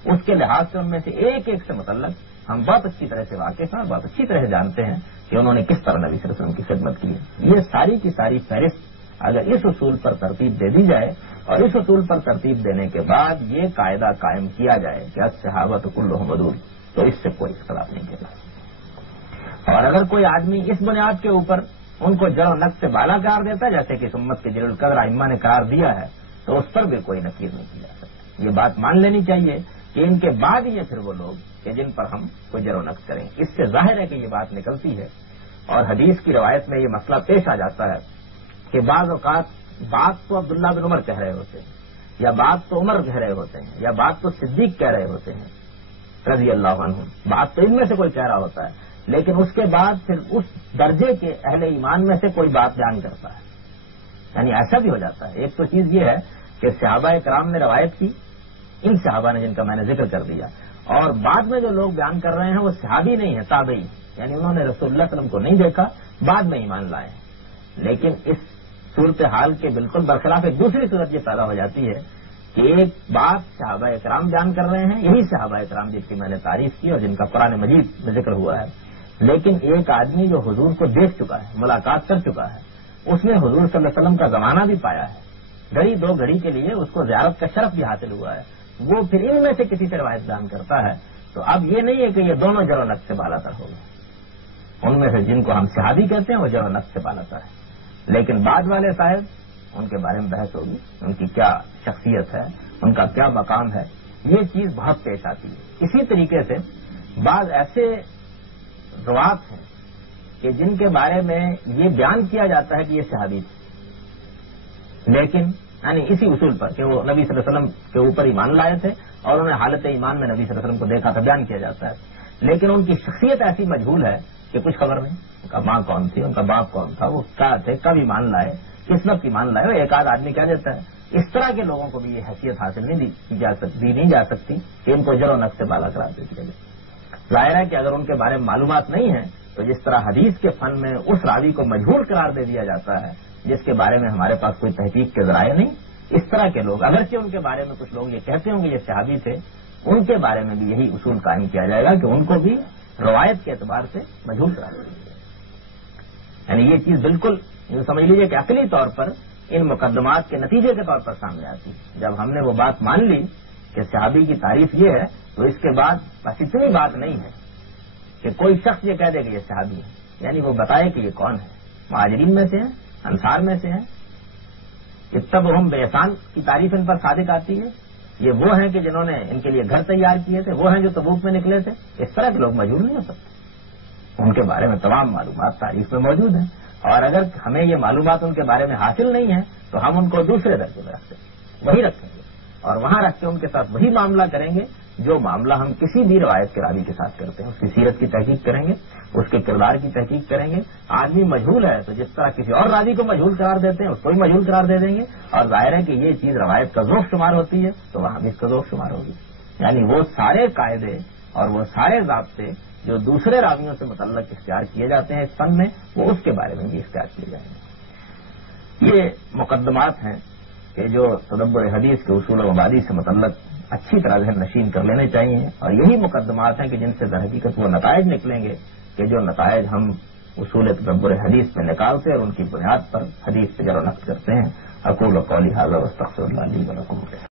اس کے لحاظ سے ان میں سے ایک ایک سے متعلق ہم بہت اچھی طرح سے واقف ہیں اور بہت اچھی طرح سے جانتے ہیں کہ انہوں نے کس طرح نبی صلی اللہ علیہ وسلم کی خدمت کی ہے۔ یہ ساری کی ساری فہرست اگر اس اصول پر ترتیب دے دی جائے اور اس اصول پر ترتیب دینے کے بعد یہ قاعدہ قائم کیا جائے کہ الصحابۃ کلھم عدول، تو اس سے کوئی اختلاف نہیں کہتا۔ اور اگر کوئی آدمی اس بنیاد کے اوپر ان کو جر و نقص سے بالا قرار دیتا ہے جیسے کہ امت کے جلیل القدر ائمہ نے قرار دیا ہے، تو اس پر بھی کوئی نفیر نہیں کی جا سکتی۔ یہ بات مان لینی چاہیے کہ ان کے بعد ہی پھر وہ لوگ کہ جن پر ہم کوئی جر و نقص کریں، اس سے ظاہر ہے کہ یہ بات نکلتی ہے، اور حدیث کی روایت میں یہ مسئلہ پیش آ جاتا ہے کہ بعض اوقات بات تو عبداللہ بن عمر کہہ رہے ہوتے ہیں، یا بات تو عمر کہہ رہے ہوتے ہیں، یا بات تو صدیق کہہ رہے ہوتے ہیں رضی اللہ عنہ، بات تو ان میں سے کوئی کہہ رہا ہوتا ہے، لیکن اس کے بعد پھر اس درجے کے اہل ایمان میں سے کوئی بات بیان کرتا ہے، یعنی ایسا بھی ہو جاتا ہے۔ ایک تو چیز یہ ہے کہ صحابہ کرام نے روایت کی، ان صحابہ نے جن کا میں نے ذکر کر دیا، اور بعد میں جو لوگ بیان کر رہے ہیں وہ صحابی نہیں ہیں، تابعی، یعنی انہوں نے رسول اللہ صلی اللہ علیہ وسلم کو نہیں دیکھا، بعد میں ایمان لائے ہیں۔ لیکن اس صورتحال کے بالکل برخلاف ایک دوسری صورت یہ پیدا ہو جاتی ہے کہ ایک بات صحابہ کرام بیان کر رہے ہیں، یہی صحابہ کرام جن کی میں نے تعریف کی اور جن کا قرآن مجید میں ذکر ہوا ہے، لیکن ایک آدمی جو حضور کو دیکھ چکا ہے، ملاقات کر چکا ہے، اس نے حضور صلی اللہ علیہ وسلم کا زمانہ بھی پایا ہے، گھڑی دو گھڑی کے لیے اس کو زیارت کا شرف بھی حاصل ہوا ہے، وہ پھر ان میں سے کسی سے روایت بیان کرتا ہے، تو اب یہ نہیں ہے کہ یہ دونوں جر و نقص سے بالا تر ہو گئے، ان میں سے جن کو ہم صحابی کہتے ہیں وہ جر و نقص سے بالا تر ہے، لیکن بعد والے صاحب ان کے بارے میں بحث ہوگی، ان کی کیا شخصیت ہے، ان کا کیا مقام ہے، یہ چیز بہت پیش آتی ہے۔ اسی طریقے سے بعض ایسے روات ہیں کہ جن کے بارے میں یہ بیان کیا جاتا ہے کہ یہ صحابی تھے، لیکن یعنی اسی اصول پر کہ وہ نبی صلی اللہ علیہ وسلم کے اوپر ایمان لائے تھے اور انہیں حالت ایمان میں نبی صلی اللہ علیہ وسلم کو دیکھا تھا، بیان کیا جاتا ہے، لیکن ان کی شخصیت ایسی مجہول ہے کہ کچھ خبر نہیں، ان کا ماں کون تھی، ان کا باپ کون تھا، وہ کیا تھے، کب ایمان لائے، کس وقت ایمان لائے، وہ ایک آدھ آدمی کہہ دیتا ہے۔ اس طرح کے لوگوں کو بھی یہ حیثیت حاصل نہیں جا سکتی کہ ان کو جر و نقص سے بالا قرار دے دیا جائے۔ ظاہر ہے کہ اگر ان کے بارے میں معلومات نہیں ہیں تو جس طرح حدیث کے فن میں اس راوی کو مجہول قرار دے دیا جاتا ہے جس کے بارے میں ہمارے پاس کوئی تحقیق کے ذرائع نہیں، اس طرح کے لوگ اگرچہ ان کے بارے میں کچھ لوگ یہ کہتے ہوں گے یہ صحابی تھے، ان کے بارے میں بھی یہی اصول قائم کیا جائے گا کہ ان کو بھی روایت کے اعتبار سے مجہول قرار دیا جائے گا۔ یعنی یہ چیز بالکل یوں سمجھ لیجیے کہ عقلی طور پر ان مقدمات کے نتیجے کے طور پر سامنے آتی ہے۔ جب ہم نے وہ بات مان لی کہ صحابی کی تعریف یہ ہے تو اس کے بعد بس اتنی بات نہیں ہے کہ کوئی شخص یہ کہہ دے کہ یہ صحابی ہے، یعنی وہ بتائے کہ یہ کون ہے، مہاجرین میں سے ہیں، انصار میں سے ہیں، اتبعہم بإحسان کی تعریف ان پر صادق آتی ہے، یہ وہ ہیں کہ جنہوں نے ان کے لیے گھر تیار کیے تھے، وہ ہیں جو تبوک میں نکلے تھے، اس طرح کے لوگ مجہول نہیں ہو سکتے، ان کے بارے میں تمام معلومات تاریخ میں موجود ہیں، اور اگر ہمیں یہ معلومات ان کے بارے میں حاصل نہیں ہے تو ہم ان کو دوسرے درجے میں رکھتے ہیں، وہی رکھیں گے اور وہاں رکھ کے ان کے ساتھ وہی معاملہ کریں گے جو معاملہ ہم کسی بھی روایت کے راوی کے ساتھ کرتے ہیں، اس کی سیرت کی تحقیق کریں گے، اس کے کردار کی تحقیق کریں گے۔ آدمی مجہول ہے تو جس طرح کسی اور راوی کو مجہول قرار دیتے ہیں اس کو بھی مجہول قرار دے دیں گے، اور ظاہر ہے کہ یہ چیز روایت کا ذوق شمار ہوتی ہے تو وہاں بھی اس کا ذوق شمار ہوگی، یعنی وہ سارے قاعدے اور وہ سارے ضابطے جو دوسرے راویوں سے متعلق اختیار کیے جاتے ہیں اس فن میں، وہ اس کے بارے میں بھی اختیار کیے جائیں گے۔ یہ مقدمات ہیں کہ جو تدبر حدیث کے اصول و مبادی سے متعلق اچھی طرح ذہن نشین کر لینے چاہیے، اور یہی مقدمات ہیں کہ جن سے در حقیقت وہ نتائج نکلیں گے کہ جو نتائج ہم اصول تدبر حدیث میں نکالتے اور ان کی بنیاد پر حدیث سے جر و نقص کرتے ہیں۔ اقول قولی ھذا واستغفر اللہ لی ولکم۔